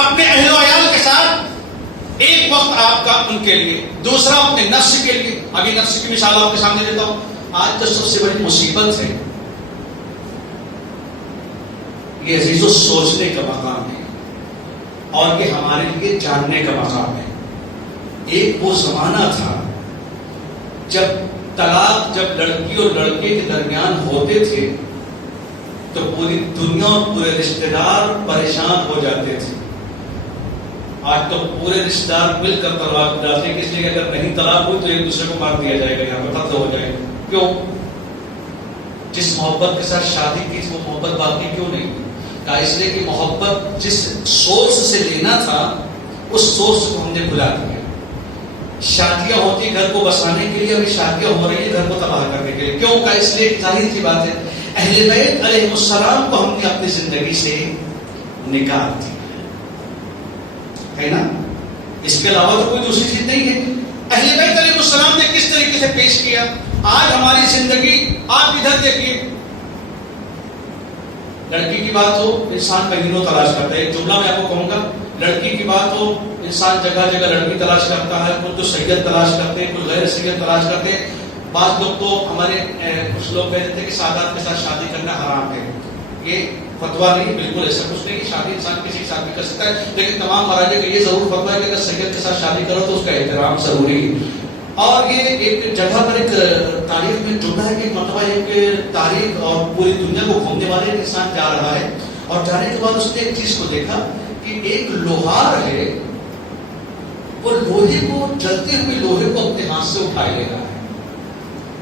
اپنے اہل و عیال کے ساتھ ایک وقت آپ کا ان کے لیے، دوسرا اپنے نفس کے لیے۔ ابھی نفس کی مثال آپ کے سامنے دیتا ہوں۔ آج تو سب سے بڑی مصیبت ہے یہ عزیزو سوچنے کا مقام ہے، اور یہ ہمارے لیے جاننے کا مقام ہے۔ ایک وہ زمانہ تھا جب طلاق جب لڑکی اور لڑکے کے درمیان ہوتے تھے تو پوری دنیا اور پورے رشتہ دار پریشان ہو جاتے تھے۔ آج تو پورے رشتہ دار مل کر طلاق ڈالتے ہیں، اس لیے اگر نہیں طلاق ہوئی تو ایک دوسرے کو مار دیا جائے گا، یہاں پر قتل ہو جائے گا۔ کیوں؟ جس محبت کے ساتھ شادی کی وہ محبت باقی کیوں نہیں؟ کہا اس لیے کہ محبت جس سورس سے لینا تھا اس سورس کو ہم نے بھلا دیا۔ شادیاں ہوتی گھر کو بسانے کے لیے، ابھی شادیاں ہو رہی ہیں گھر کو تباہ کرنے کے لیے۔ کیوں؟ کہا اس لیے ظاہر سی بات ہے، اہل بیت علیہ السلام کو ہم نے اپنی زندگی سے نکال دیا ہے نا، اس کے علاوہ تو کوئی دوسری چیز نہیں ہے۔ اہل بیت علیہ السلام نے کس طریقے سے پیش کیا؟ آج ہماری زندگی، آپ ادھر دیکھیے، لڑکی کی بات ہو انسان مہینوں تلاش کرتا ہے۔ ایک جملہ میں آپ کو کہوں گا، لڑکی کی بات ہو انسان جگہ جگہ لڑکی تلاش کرتا ہے، کوئی تو سید تلاش کرتے ہیں، کوئی غیر سید تلاش کرتے ہیں۔ بعض لوگ تو ہمارے کچھ لوگ کہتے تھے کہ سادات کے ساتھ شادی کرنا حرام ہے۔ یہ فتویٰ نہیں، بالکل ایسا کچھ نہیں، شادی انسان کسی کے ساتھ بھی کر سکتا ہے، لیکن تمام مراجع کا یہ ضرور فتویٰ ہے کہ اگر سید کے ساتھ شادی کرو تو اس کا احترام ضروری ہے۔ اور یہ ایک جگہ پر ایک تاریخ میں جملہ ہے کہ مرتبہ ایک تاریخ اور پوری دنیا کو گھومنے والے ایک انسان جا رہا ہے، اور جانے کے بعد اس نے ایک چیز کو دیکھا کہ ایک لوہار ہے، وہ لوہے کو، جلتے ہوئے لوہے کو اپنے ہاتھ سے اٹھائے لے رہا ہے،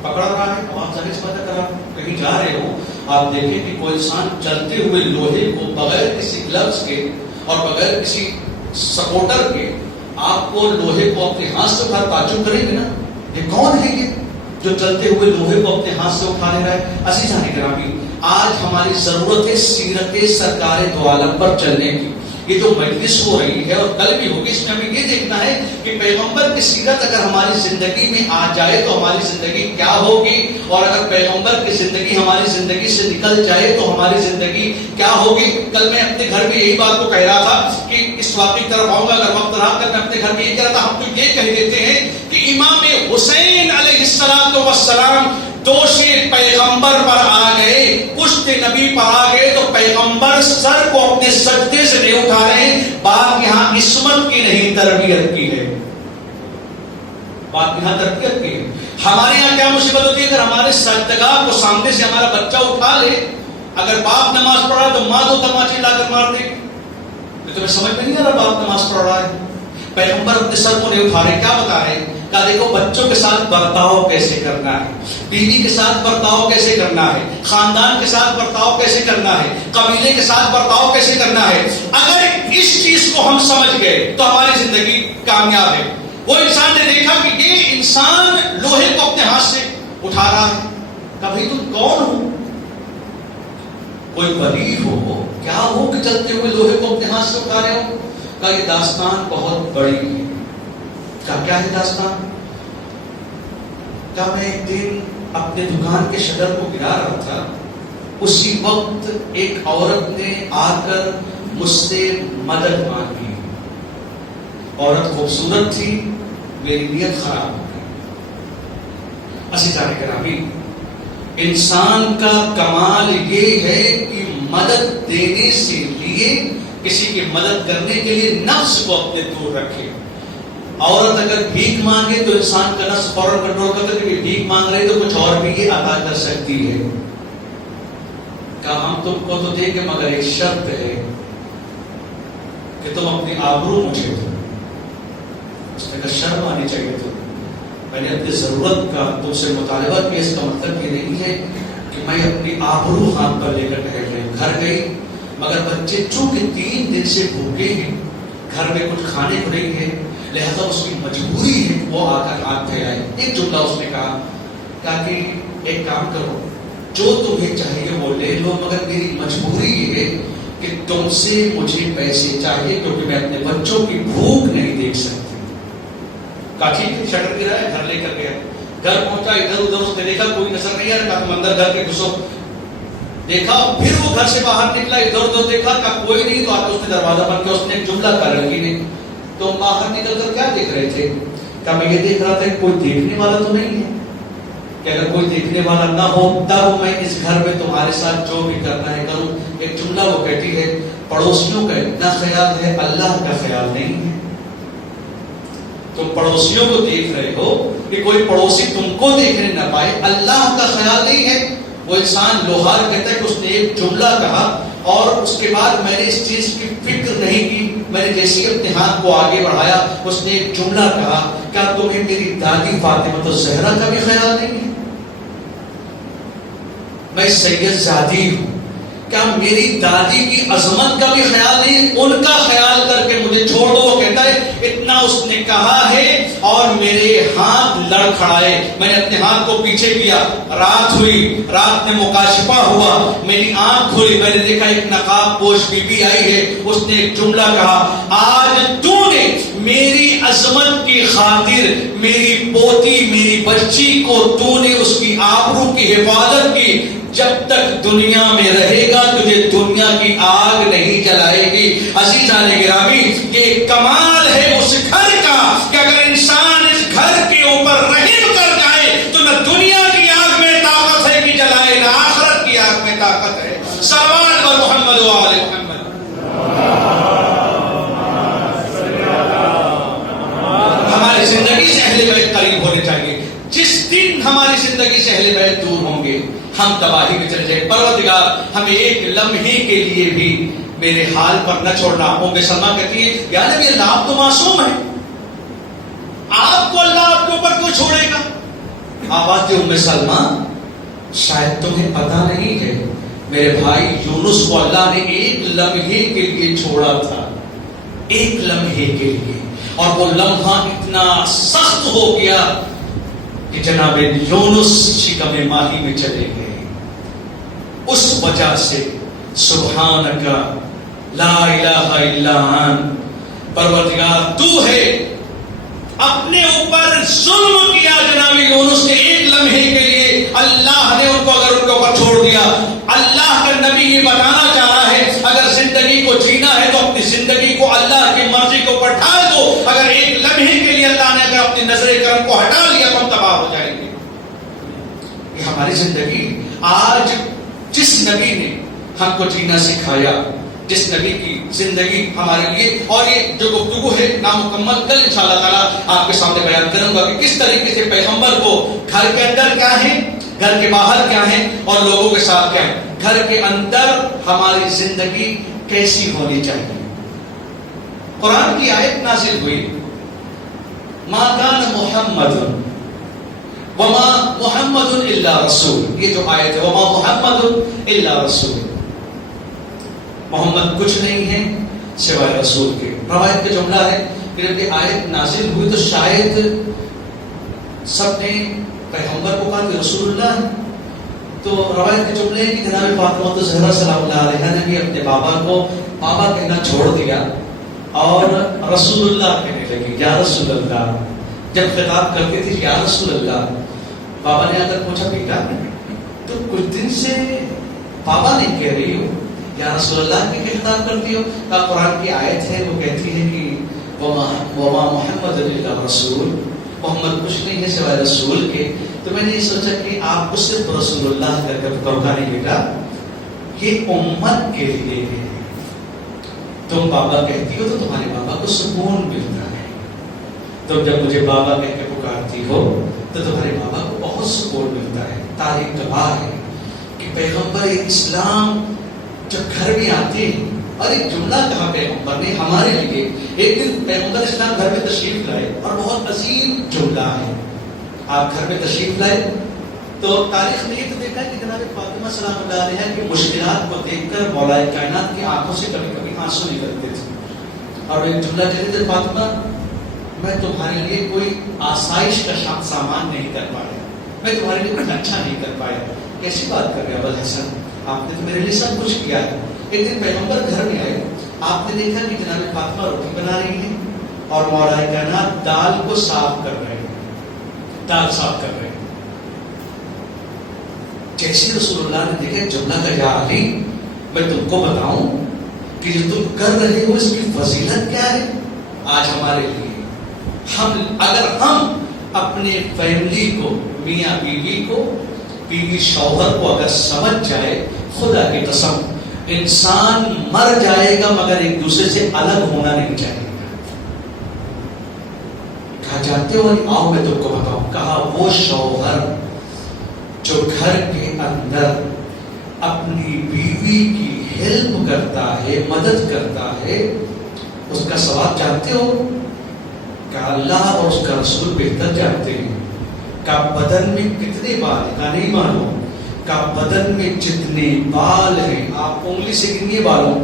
پکڑ رہا ہے۔ اب آپ ظاہر سی بات ہے اگر آپ کہیں جا رہے ہو، آپ دیکھیں کہ کوئی انسان چلتے ہوئے لوہے کو بغیر کسی گلوز کے اور بغیر کسی سپورٹر کے آپ کو لوہے کو اپنے ہاتھ سے اٹھا، تعجب کریں گے نا، یہ کون ہے یہ جو چلتے ہوئے لوہے کو اپنے ہاتھ سے اٹھا لے رہا ہے؟ عزیزان گرامی، آج ہماری ضرورت ہے سیرت سرکار دو عالم پر چلنے کی۔ یہ جو مجلس ہو رہی ہے اور کل بھی ہوگی، اس میں ہمیں یہ دیکھنا ہے کہ پیغمبر کی سیرت اگر ہماری زندگی میں آ جائے تو ہماری زندگی کیا ہوگی، اور اگر پیغمبر کی زندگی ہماری زندگی سے نکل جائے تو ہماری زندگی کیا ہوگی۔ کل میں اپنے گھر میں یہی بات کو کہہ رہا تھا کہ اس واقعے کی طرف آؤں گا، اگر وقت رہا کر میں اپنے گھر میں یہ کہہ رہا تھا، ہم تو یہ کہہ دیتے ہیں کہ امام حسین علیہ السلام دوش پیغمبر پر آ گئے، پشت نبی پر آ گئے تو پیغمبر سر کو اپنے سجدے سے نہیں اٹھا رہے۔ بات یہاں عصمت کی نہیں، تربیت کی ہے، بات یہاں تربیت کی ہے۔ ہمارے یہاں کیا مصیبت ہوتی ہے، اگر ہمارے سجدگاہ کو سامنے سے ہمارا بچہ اٹھا لے، اگر باپ نماز پڑھا تو ماں کو تماچے لا کر مار دے، تمہیں سمجھ میں نہیں آ رہا باپ نماز پڑھ رہا ہے؟ پیغمبر اپنے سر کو نہیں اٹھا رہے، کیا بتا رہے؟ کہا دیکھو بچوں کے ساتھ برتاؤ کیسے کرنا ہے، بیوی کے ساتھ برتاؤ کیسے کرنا ہے، خاندان کے ساتھ برتاؤ کیسے کرنا ہے، قبیلے کے ساتھ برتاؤ کیسے کرنا ہے۔ اگر اس چیز کو ہم سمجھ گئے تو ہماری زندگی کامیاب ہے۔ وہ انسان نے دیکھا کہ یہ انسان لوہے کو اپنے ہاتھ سے اٹھا رہا ہے، کبھی تم کون ہو؟ کوئی ولی ہو، کیا ہو کہ چلتے ہوئے لوہے کو اپنے ہاتھ سے اٹھا رہے ہو؟ کہا یہ داستان بہت بڑی ہے۔ کہا کیا ہے داستان؟ کہا میں ایک دن اپنے دکان کے شٹر کو گرا رہا تھا، اسی وقت ایک عورت نے آ کر مجھ سے مدد مانگی۔ عورت خوبصورت تھی، میری نیت خراب ہو گئی۔ عزیزان گرامی، انسان کا کمال یہ ہے کہ مدد دینے سے لیے، کسی کی مدد کرنے کے لیے نفس کو اپنے دور رکھے۔ عورت اگر بھیک مانگے تو انسان کا نفس فوراً کنٹرول کرتا ہے کہ بھیک مانگ رہے تو کچھ اور بھی یہ عطا کر سکتی ہے۔ کہا ہم تم کو تو دیں گے مگر ایک شرط ہے کہ تم اپنی آبرو مجھے دو۔ اس نے کہا شرم آنی چاہیے تو میں نے اپنی ضرورت کا تم سے مطالبہ کیا، اس کا مطلب یہ نہیں ہے کہ میں اپنی آبرو ہاتھ پر لے کر ٹہل رہی ہوں۔ گھر گئی مگر بچے چونکہ 3 دن سے بھوکے ہیں، گھر میں کچھ کھانے کو نہیں ہے، لہذا اس کی مجبوری ہے وہ آ کر ہاتھ پھیلائے۔ ایک جملہ اس نے کہا کہ ایک کام کرو، جو تمہیں چاہیے وہ لے لو، مگر میری مجبوری یہ ہے کہ تم سے مجھے پیسے چاہیے کیونکہ میں اپنے بچوں کی بھوک نہیں دیکھ سکتی۔ کہا ٹھیک ہے، شٹر گرا ہے، گھر لے کر گیا۔ گھر پہنچا، ادھر ادھر اس نے دیکھا کوئی نظر نہیں آ رہا، کہا تم اندر گھر کے گھسو۔ دیکھا پھر وہ گھر سے باہر نکلا، ادھر ادھر دیکھا، کہا کوئی نہیں، تو آ کے اس نے دروازہ بند کیا۔ اس نے ایک جملہ کہا لڑکی نے، تم باہر نکل کر کیا دیکھ رہے تھے؟ کہا میں یہ دیکھ رہا تھا کہ کوئی دیکھنے والا تو نہیں ہے، کہ اگر کوئی دیکھنے والا نہ ہو تب میں اس گھر میں تمہارے ساتھ جو بھی کرنا ہے کروں۔ ایک جملہ وہ کہتی ہے، پڑوسیوں کا اتنا خیال ہے، اللہ کا خیال نہیں ہے۔ تم پڑوسیوں کو دیکھ رہے ہو کہ کوئی پڑوسی تم کو دیکھنے نہ پائے، اللہ کا خیال نہیں ہے۔ وہ انسان لوہار کہتا ہے کہ اس نے ایک جملہ کہا اور اس کے بعد میں نے اس چیز کی فکر نہیں کی، میں نے جیسے اپنے ہاتھ کو آگے بڑھایا اس نے ایک جملہ کہا، کیا تمہیں میری دادی فاطمہ الزہرا کا بھی خیال نہیں ہے؟ میں سید زادی ہوں، کیا میری دادی کی عظمت کا بھی خیال نہیں؟ ان کا خیال کر کے مجھے چھوڑ دو۔ وہ کہتا ہے اتنا اس نے کہا ہے اور میرے ہاتھ لڑکھڑائے، میں نے اپنے ہاتھ کو پیچھے کیا، رات ہوئی، رات میں مکاشفہ ہوا، میری آنکھ کھلی، میں نے دیکھا ایک نقاب پوش بی بی آئی ہے۔ اس نے ایک جملہ کہا، آج تو نے میری عظمت کی خاطر میری پوتی میری بچی کو تو نے اس کی آبرو کی حفاظت کی، جب تک دنیا میں رہے گا تجھے دنیا کی آگ نہیں جلائے گی۔ عزیزان گرامی، یہ کمال ہے اس گھر کا کہ اگر انسان اس گھر کے اوپر رحم کر جائے تو نہ دنیا کی آگ میں طاقت ہے کہ جلائے، نہ آخرت کی آگ میں طاقت ہے۔ صلوات اور محمد و آل محمد۔ ہماری زندگی سے اہل بیت قریب ہونے چاہیے۔ جس دن ہماری زندگی سے اہل بیت دور ہوں گے ہم تباہی میں چلے جائیں۔ پروردگار ہمیں ایک لمحے کے لیے بھی میرے حال پر نہ چھوڑنا۔ ام سلمہ کہتی ہے یا نبی اللہ آپ تو معصوم ہیں، آپ کو اللہ آپ کے اوپر کیوں چھوڑے گا؟ آواز دی ام سلمہ شاید تمہیں پتہ نہیں ہے میرے بھائی یونس کو اللہ نے ایک لمحے کے لیے چھوڑا تھا، ایک لمحے کے لیے، اور وہ لمحہ اتنا سخت ہو گیا کہ جناب یونس شکم ماہی میں چلے گئے۔ اس وجہ سے سبحانک لا الہ الا انت، پروردگار تو ہے، اپنے اوپر ظلم کیا جناب یونس نے ایک لمحے کے لیے، اللہ نے ان کو اگر ان کے اوپر چھوڑ دیا۔ اللہ کا نبی یہ بتانا چاہ رہا ہے اگر زندگی کو جینا ہے تو اپنی زندگی کو اللہ کی مرضی کے اوپر ڈھال دو۔ اگر ایک لمحے کے لیے اللہ نے اگر اپنی نظر کرم کو ہٹا لیا تو ہم تباہ ہو جائیں گے۔ یہ ہماری زندگی، آج جس نبی نے ہم کو جینا سکھایا، جس نبی کی زندگی ہمارے لیے، اور یہ جو گفتگو ہے نامکمل کل انشاءاللہ تعالی آپ کے سامنے بیان کروں گا کہ کس طریقے سے پیغمبر کو گھر کے اندر کیا ہے، گھر کے باہر کیا ہے، اور لوگوں کے ساتھ کیا ہے۔ گھر کے اندر ہماری زندگی کیسی ہونی چاہیے، قرآن کی آیت نازل ہوئی ما کان محمد وما محمد الا رسول. یہ جو آیت ہے وما محمد الا رسول، محمد کچھ نہیں ہے سوائے رسول کے. روایت کا جملہ ہے کہ جب یہ آیت نازل ہوئی تو شاید سب نے پیغمبر کو کہا کہ رسول اللہ ہے. تو روایت کے جملے ہے کہ جناب فاطمہ زہرا سلام اللہ علیہا نے بھی اپنے بابا کو بابا کہنا چھوڑ دیا اور رسول اللہ کہنے لگی، یا رسول اللہ. جب خطاب کرتی تھی یا رسول اللہ، بابا نے آ کر پوچھا بیٹا تو کچھ دن سے بابا نہیں کہہ رہی ہو، یا رسول اللہ کی خطاب کرتی ہو؟ کہا قرآن کی آیت ہے وہ کہتی ہے کہ وما محمد الا رسول، محمد کچھ نہیں ہے سوائے رسول کے. تو میں نے یہ سوچا کہ آپ کو صرف رسول اللہ کہا نہیں بیٹا، یہ امت کے لیے ہے. تم بابا کہتی ہو تو تمہارے بابا کو سکون ملتا ہے. تم جب مجھے بابا کہہ کے پکارتی ہو تو تمہارے بابا کو بہت سکون ملتا ہے. تاریخ گواہ ہے کہ پیغمبر اسلام جب گھر میں آتے ہیں، اور ایک جملہ کہا پیغمبر نے ہمارے لیے. ایک دن پیغمبر اسلام گھر میں تشریف لائے اور بہت عظیم جملہ ہے. آپ گھر میں تشریف لائے تو تاریخ میں یہ تو دیکھا ہے کہ جناب فاطمہ سلام اللہ علیہا کی مشکلات کو دیکھ کر مولا کائنات کی آنکھوں سے کبھی کبھی آنسو نکلتے تھے اور ایک جملہ کہتے تھے فاطمہ میں تمہارے لیے کوئی آسائش کا سامان نہیں کر پایا، میں تمہارے لیے کچھ اچھا نہیں کر پایا. کیسی بات کر رہے ہیں ابوالحسن، آپ نے تو میرے لیے سب کچھ کیا ہے. ایک دن پیغمبر گھر میں آئے، آپ نے دیکھا کہ جناب فاطمہ روٹی بنا رہی ہیں اور مولا کائنات دال کو صاف کر رہے ہیں، دال صاف کر رہے ہیں. جیسے رسول اللہ نے دیکھا جملہ کا یا علی میں تم کو بتاؤں کہ جو تم کر رہے ہو اس کی فضیلت کیا ہے. آج ہمارے لیے اگر ہم اپنے فیملی کو، میاں بیوی کو، بیوی شوہر کو اگر سمجھ جائے، خدا کی قسم انسان مر جائے گا مگر ایک دوسرے سے الگ ہونا نہیں چاہیے گا. کہا جاتے ہو آؤ میں تم کو بتاؤں. کہا وہ شوہر جو گھر کے اندر اپنی بیوی کی ہیلپ کرتا ہے، مدد کرتا ہے، اس کا ثواب جانتے ہو؟ کہ اللہ اور اس کا رسول بہتر جانتے ہیں. کہ بدن میں کتنے بال ہیں، کا نہیں مانو. کہ بدن میں جتنے بال ہیں آپ انگلی سے گنیے بالوں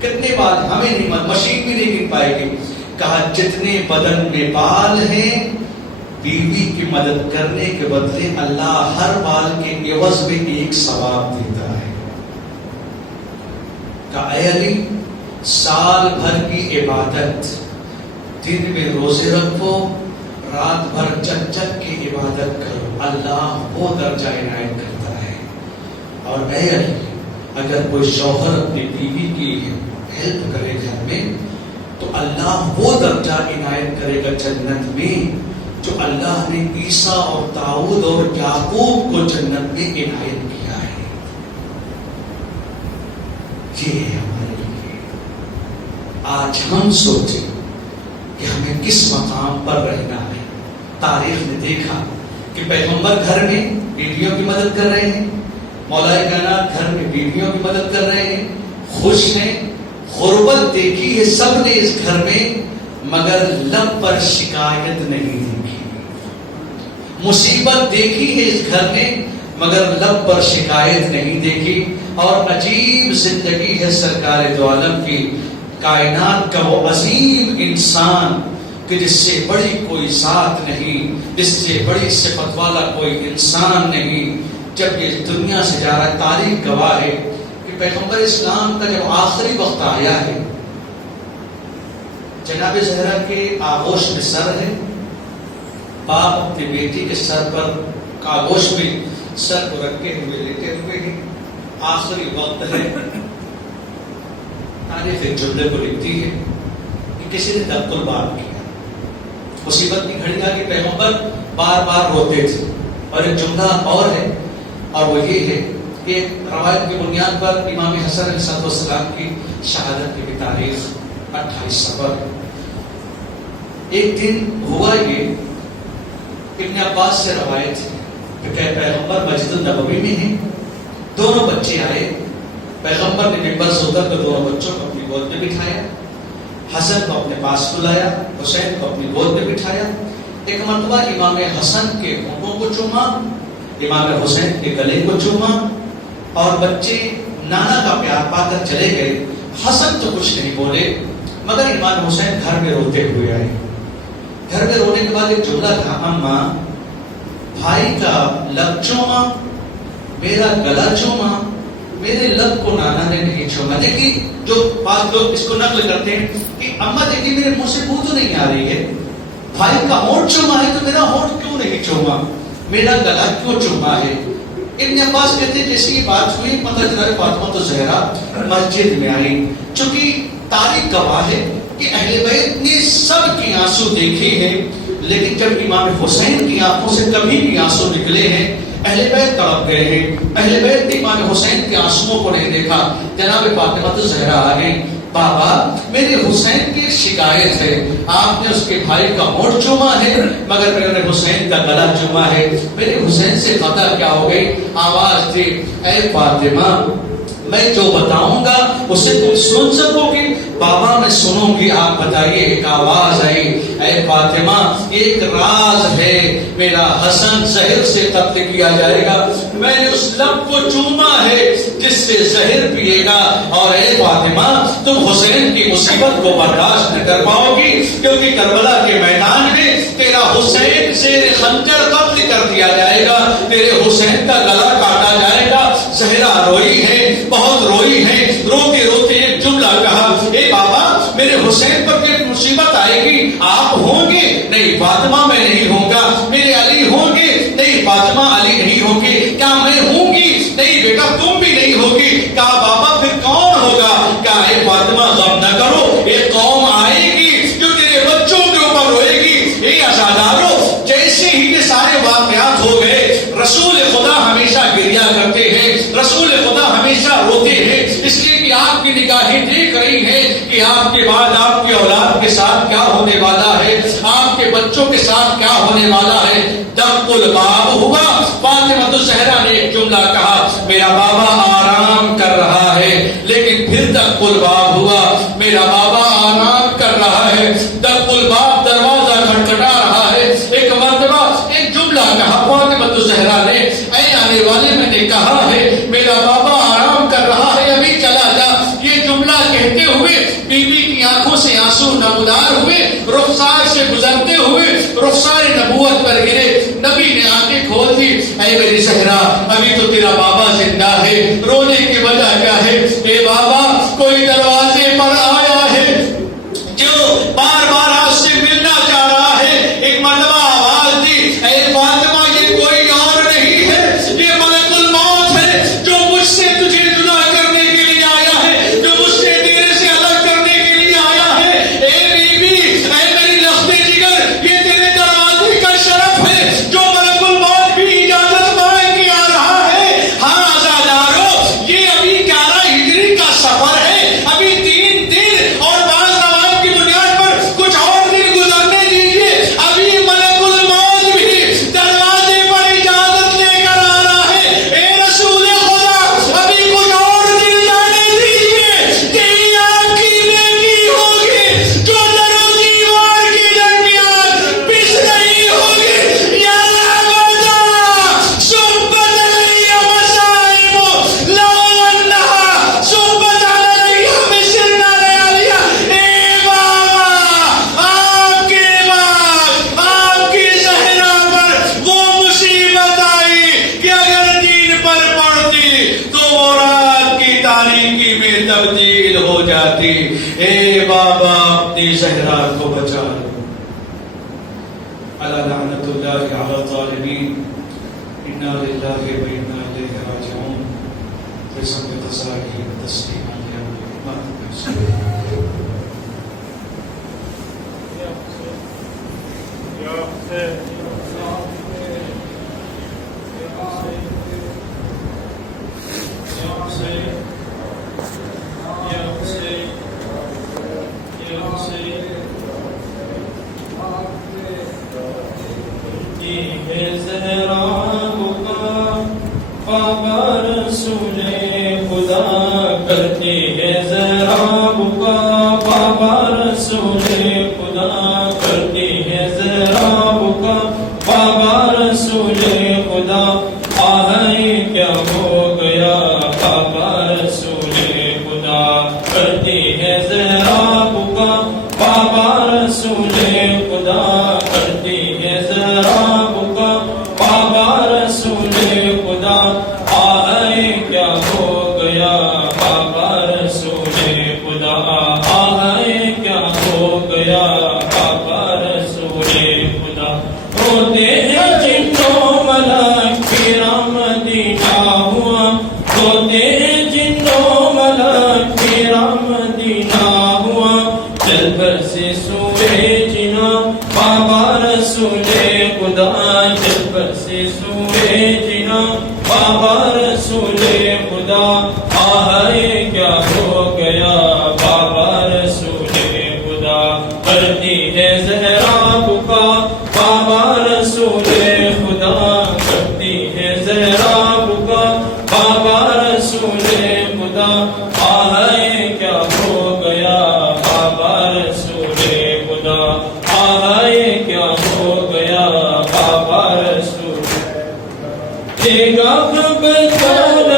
کتنے بال، ہمیں نہیں مانو، مشین بھی نہیں گن پائے گی. کہا جتنے بدن میں بال ہیں بیوی کی مدد کرنے کے بدلے اللہ ہر بال کے عوض میں ایک ثواب دیتا ہے. کہ اے علی سال بھر کی عبادت، دن میں روزے رکھو، رات بھر جگ جگ کی عبادت کرو، اللہ وہ درجہ عنایت کرتا ہے. اور اے علی اگر کوئی شوہر اپنی بیوی کی ہیلپ کرے گھر میں تو اللہ وہ درجہ عنایت کرے گا جنت میں جو اللہ نے عیسیٰ اور داؤد اور یعقوب کو جنت میں عنایت کیا ہے. یہ ہمارے لیے آج ہم سوچیں کہ ہمیں کس مقام پر رہنا ہے. تاریخ نے دیکھا کہ پیغمبر گھر میں بیویوں کی مدد کر رہے ہیں، مولا کائنات گھر میں بیویوں کی مدد کر رہے ہیں، خوش ہیں. غربت دیکھی ہے سب نے اس گھر میں مگر لب پر شکایت نہیں دیکھی. مصیبت دیکھی ہے اس گھر میں مگر لب پر شکایت نہیں دیکھی. اور عجیب زندگی ہے سرکار دو عالم کی، کائنات کا وہ عظیم انسان کہ جس سے بڑی کوئی ذات نہیں، جس سے بڑی صفت والا کوئی انسان نہیں. جب یہ دنیا سے جا رہا ہے تاریخ گواہ ہے کہ پیغمبر اسلام کا جب آخری وقت آیا ہے، جناب زہرا کے آغوش میں سر ہے، باپ اپنی بیٹی کے سر پر آغوش میں سر کو رکھے ہوئے لیٹے ہوئے ہیں، آخری وقت ہے. تاریخ ایک جملے کو لکھتی ہے کہ کسی نے دقت الباب کیا، مصیبت کی گھڑی آ کے پیغمبر بار بار روتے تھے. اور ایک جملہ اور ہے اور وہ یہ ہے کہ روایت کی بنیاد پر امام حسن علیہ السلام کی شہادت کی بھی تاریخ 28 صفر. ایک دن ہوا یہ، ابن عباس سے روایت ہے کہ پیغمبر مسجد النبوی میں ہیں، دونوں بچے آئے، پیغمبر نے ممبر سے اتر کر دونوں بچوں کو اپنی گود میں بٹھایا حسن کو اپنے پاس بلایا، حسین کو اپنی گود میں بٹھایا. ایک مرتبہ امام حسن کے ہونٹوں کو چوما، امام حسین کے گلے کو چوما، اور بچے نانا کا پیار پا کر چلے گئے. حسن تو کچھ نہیں بولے، مگر امام حسین گھر میں روتے ہوئے آئے. گھر میں رونے کے بعد ایک جملہ تھا، اماں بھائی کا لب چوما، میرا گلا چوما، میرے لب کو نانا نے نہیں چوما. دیکھیے جو بعض لوگ اس کو نقل کرتے ہیں کہ اماں دیکھیے میرے منہ سے بو تو نہیں آ رہی ہے، بھائی کا ہونٹ چوما ہے تو میرا ہونٹ کیوں نہیں چوما، میرا گلا کیوں چوما ہے. ابن عباس کہتے ہیں جیسے یہ بات ہوئی پتہ چلا فاطمہ زہرا مسجد میں آئی. چونکہ تاریخ گواہ ہے کہ اہل بیت نے سب کی آنسو دیکھے ہیں، لیکن جب امام حسین کی آنکھوں سے کبھی بھی آنسو نکلے ہیں اہل بیت تڑپ گئے ہیں. اہل بیت نے امام حسین کے آنسوؤں کو نہیں دیکھا. جناب فاطمہ زہرا آ گئی، بابا میرے حسین کی شکایت ہے، آپ نے اس کے بھائی کا ہونٹ چوما ہے مگر میرے حسین کا گلا چوما ہے، میرے حسین سے خطا کیا ہو گئی. آواز دی، اے فاطمہ میں جو بتاؤں گا اسے تم سن سکو گی. بابا میں سنوں گی، آپ بتائیے. ایک آواز آئی، اے فاطمہ ایک راز ہے، میرا حسن زہر سے قتل کیا جائے گا، میں نے اس لب کو چوما ہے جس سے زہر پیے گا. اور اے فاطمہ تم حسین کی مصیبت کو برداشت نہ کر پاؤ گی، کیونکہ کربلا کے میدان میں تیرا حسین زیر خنجر قتل کر دیا جائے گا، تیرے حسین کا گلا کاٹا جائے گا. زہرا روئی ہے، بہت روئی ہے، روتے روتے ایک جملہ کہا، اے بابا میرے حسین پر کوئی مصیبت آئے گی آپ ہوں گے؟ نہیں فاطمہ میں نہیں ہوں گا. میرے علی ہوں گے؟ نہیں فاطمہ علی نہیں ہوں گے. کیا میں ہوں گی؟ نہیں بیٹا تم بھی نہیں ہوگی. کہا بابا پھر کون ہوگا؟ کہا اے فاطمہ غم نہ کرو، ایک قوم آئے گی جو تیرے بچوں کے اوپر روئے گی. اے عزادارو جیسے ہی یہ سارے واقعات ہو گئے رسول خدا ہمیشہ گریا کرتے ہیں، رسول خدا ہمیشہ روتے ہیں، اس لیے کہ آپ کی نگاہیں دیکھ رہی ہیں کہ آپ کے بعد آپ کی اولاد کے ساتھ کیا ہونے والا ہے، آپ کے بچوں کے ساتھ کیا ہونے والا ہے. دق الباب ہوا. فاطمہ زہرا نے ایک جملہ کہا، میرا بابا آرام کر رہا ہے، لیکن پھر دق الباب ہوا. میرا بابا آرام کر رہا ہے، دق الباب دروازہ کھٹکھٹا رہا ہے. ایک مرتبہ ایک جملہ کہا فاطمہ زہرا نے، اے آنے والے میں نے کہا ہے میرا بابا آرام کر رہا ہے ابھی چلا جا. یہ جملہ کہتے ہوئے بی بی کی آنکھوں سے آنسو نمودار ہوئے، رخسار سے گزرتے ہوئے رخسار نبوت پر گرے. نبی نے آنکھیں کھول دی، اے میری زہرا ابھی تو تیرا بابا زندہ ہے، رونے کی وجہ کیا ہے؟ اے بابا کوئی دروازے پر آیا ہے جو بار بار آپ سے ملنا چاہ رہا ہے. ایک مرتبہ آواز دی، اے فاطمہ یہ کوئی اور نہیں ہے، یہ ملک الموت ہے جو مجھ سے تجھے جدا کرنے کے لیے آیا ہے، جو مجھ سے تیرے سے الگ کرنے کے لیے آیا ہے. اے بی بی اے میری لخت جگر یہ تیرے دروازے کا شرف ہے جو ملک الموت بھی اجازت مانگ کے آ رہا ہے. ہاں عزادارو یہ ابھی 11 ہجری کا سفر ہے، ابھی 3 دن اور بعض نماز کی بنیاد پر کچھ اور دن گزرنے دیجیے. ابھی ملک الموت بھی دروازے پر اجازت لے کر آ رہا ہے. اے رسول خدا ابھی کچھ اور دن جانے دیجیے، یہی آپ کی نیکی ہوگی جو در و دیوار کے درمیان پس رہی ہوگی. یا بدا صحبت علیہ مسائب لو انہا صحبت علیہ مسرنا لیالیا. اے بابا آپ کے بعد آپ کی زہرا پر وہ مصیبت آئی کہ اگر دین پر پڑتی تو وہ رات کی تاریکی میں تبدیل ہو جاتی. اے بابا اپنی زہرا کو بچا لو. الا لعنت اللہ علی الظالمین. انا للہ و انا الیہ راجعون. بسم تصاحی تسلیما کرتی ہے زہرا بکا بابا بابا رسول خدا کرتی ہے زہرا بکا بابا رسول خدا کرتی ہے زہرا بکا بابا رسول خدا آئے کیا ہو گیا بابا رسول خدا آئے کیا ہو گیا بابا رسول خدا ہوتے ہیں جنوں ملک پیرا مدینہ ہوا ہوتے ہیں جنوں ملک پیرا مدینہ ہوا چل بھر سے سوئے جنا بابا رسول خدا چل بھر سے سوئے جنا بابا رسول خدا آئے کیا ہو گیا بابا رسول خدا کرتی ہے زہرا بکا بابا رسول خدا کرتی ہے زہرا بکا بابا رسول خدا آئے کیا ہو گیا بابا رسول خدا آئے کیا ہو گیا بابا رسول دیگا خبر کون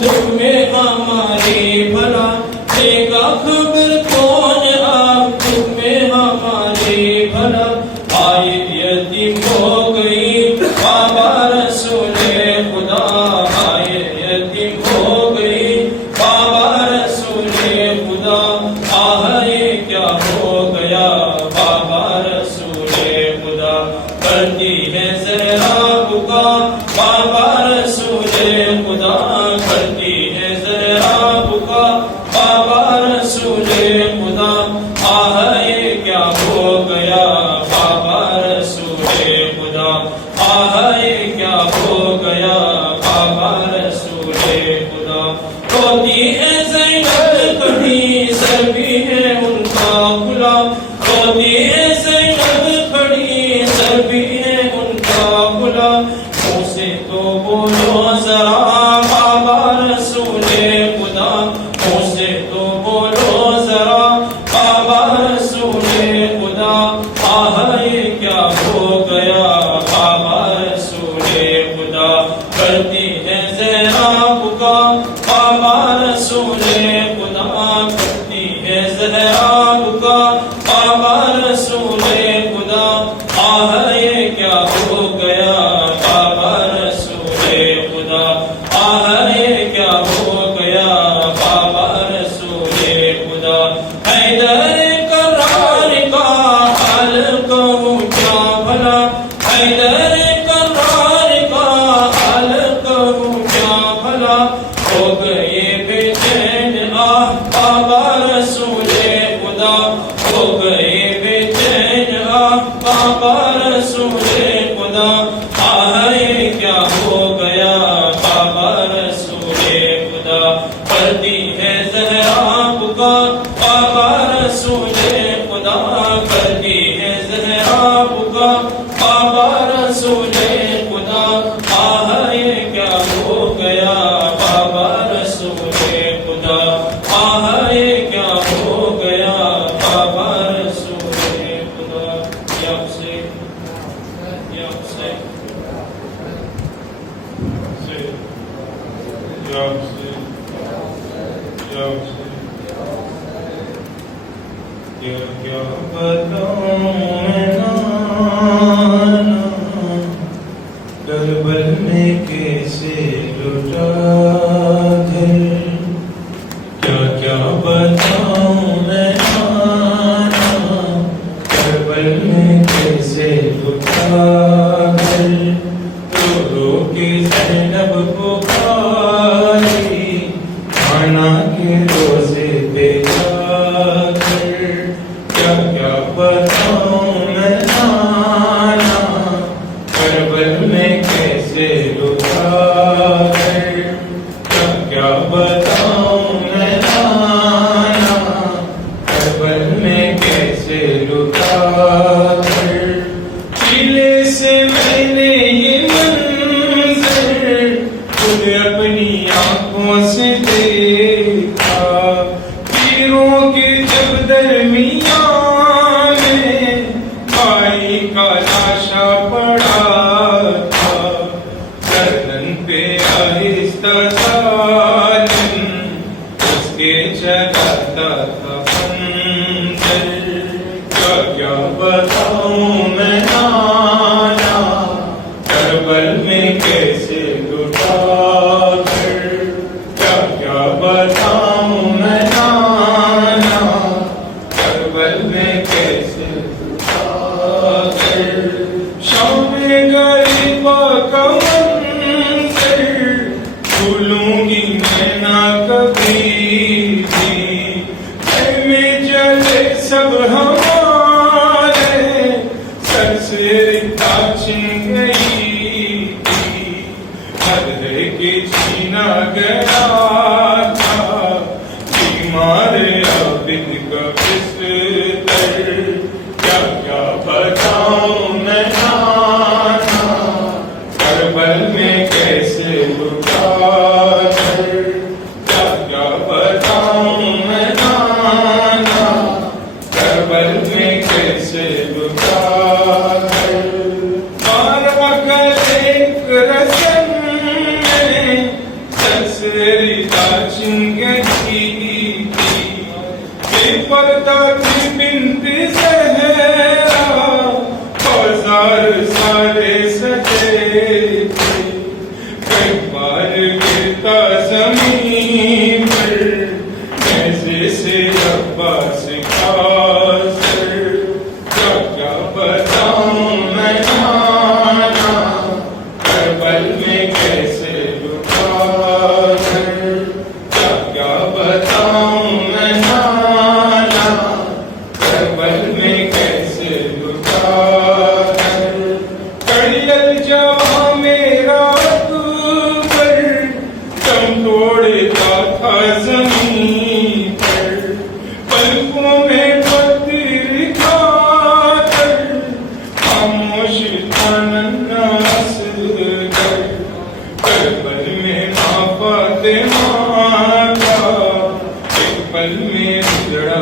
دکھ میں ہماری بھلا دیگا خبر کون آپ دکھ میں ہماری بھلا آئے یتیم ہو گئی بابا رسول خدا آئے یتیم ہو گئی بابا رسول خدا آئے کیا ہو گیا بابا رسول خدا کرتی ہے زہرا بکا بابا رسول خدا کرتی ہے زہرا بکا بابا رسول خدا آئے کیا ہو گیا بابا رسول خدا آئے کیا ہو گیا بابا رسول خدا ہوتی ہے زینب کھڑی سر بھی ہے ان کا کھلا ہوتی ہے زینب کھڑی سر بھی ہے ان کا کھلا منہ سے تو بولو ذرا بابا رسول خدا منہ سے تو بولو ذرا بابا رسول خدا آئے کیا ہو گیا بابا رسول خدا کرتی ہے زہرا بکا بابا رسول خدا کرتی ہے زہرا بکا بابا رسول خدا آئے کیا ہو گیا بابا رسول خدا آئے کیا ہو گیا بابا رسول خدا حیدر کرار کا حال کہوں کیا بھلا حیدر کرار کا حال کہوں کیا بھلا ہو گئے بے چین آہ بابا رسول خدا ہو گئے بے چین آہ بابا رسول خدا آئے کیا ہو گیا بابا رسول خدا کرتی ہے زہرا بکا بابا رسول خدا کرتی ہے زہرا بکا بابا رسول خدا آئے کیا ہو گیا بابا رسول خدا آئے کیا ہو گیا بابا رسول خدا یا حسین یا حسین یا حسین یا حسین کیا بتاؤں میں نانا کربل میں کیسے لٹا دل کیا بتاؤں میں نانا کربل میں کیسے لٹا دل رو رو کے زینب پکاری کھانا کے روزے پہ جا کر کیا بتاؤں میں نانا کربل میں کیسے لٹا کر کیا بتاؤں میں نانا کربل میں کیسے لٹا کر قلعے سے میں نے یہ منظر خود اپنی آنکھوں سے دیکھا پیروں کے جب درمیان میں بھائی کا لاشا پڑا تھا گردن پہ آہستہ سا چلاتا تھا بندر، کیا کیا بتاؤں میں نانا، کربل میں کیسے لٹا کر، کیا کیا بتاؤں میں نانا، کربل میں کیسے لٹا کر، شام غریبا کا منظر بھولوں گی میں نہ کبھی بھی، میں جلے سب ہمارے سر سے ریتا چھن گئی تھی، حد ہے کہ چھینا گیا تھا بیمار عابد کا بستر، کیا کیا بتاؤں میں نانا، کربل میں کیسے لٹا کر، کیا کیا بتاؤں میں نانا، کربل میں کیسے لٹا کر، مارا کر ایک رسم میں سسریتا چھن گئی تھی، بے پردہ تھی بنت زہرا، بازار سارے سجے تھے، کئی بار گرتا زمین پر نیزے سے عباس کا سر، کیا کیا بتاؤں میں نانا، کربل میں کیسے لٹا کر، کیا کیا بتاؤں میں نانا، کربل میں کیسے لٹا کر، کڑیل جہاں میرا اکبر دم توڑتا تھا زمین پر، پلکوں میں پتھر کھا کر خاموش تھا ننھا اصغر، کربل میں ماں فاطمہ کا ایک پل میں اجڑا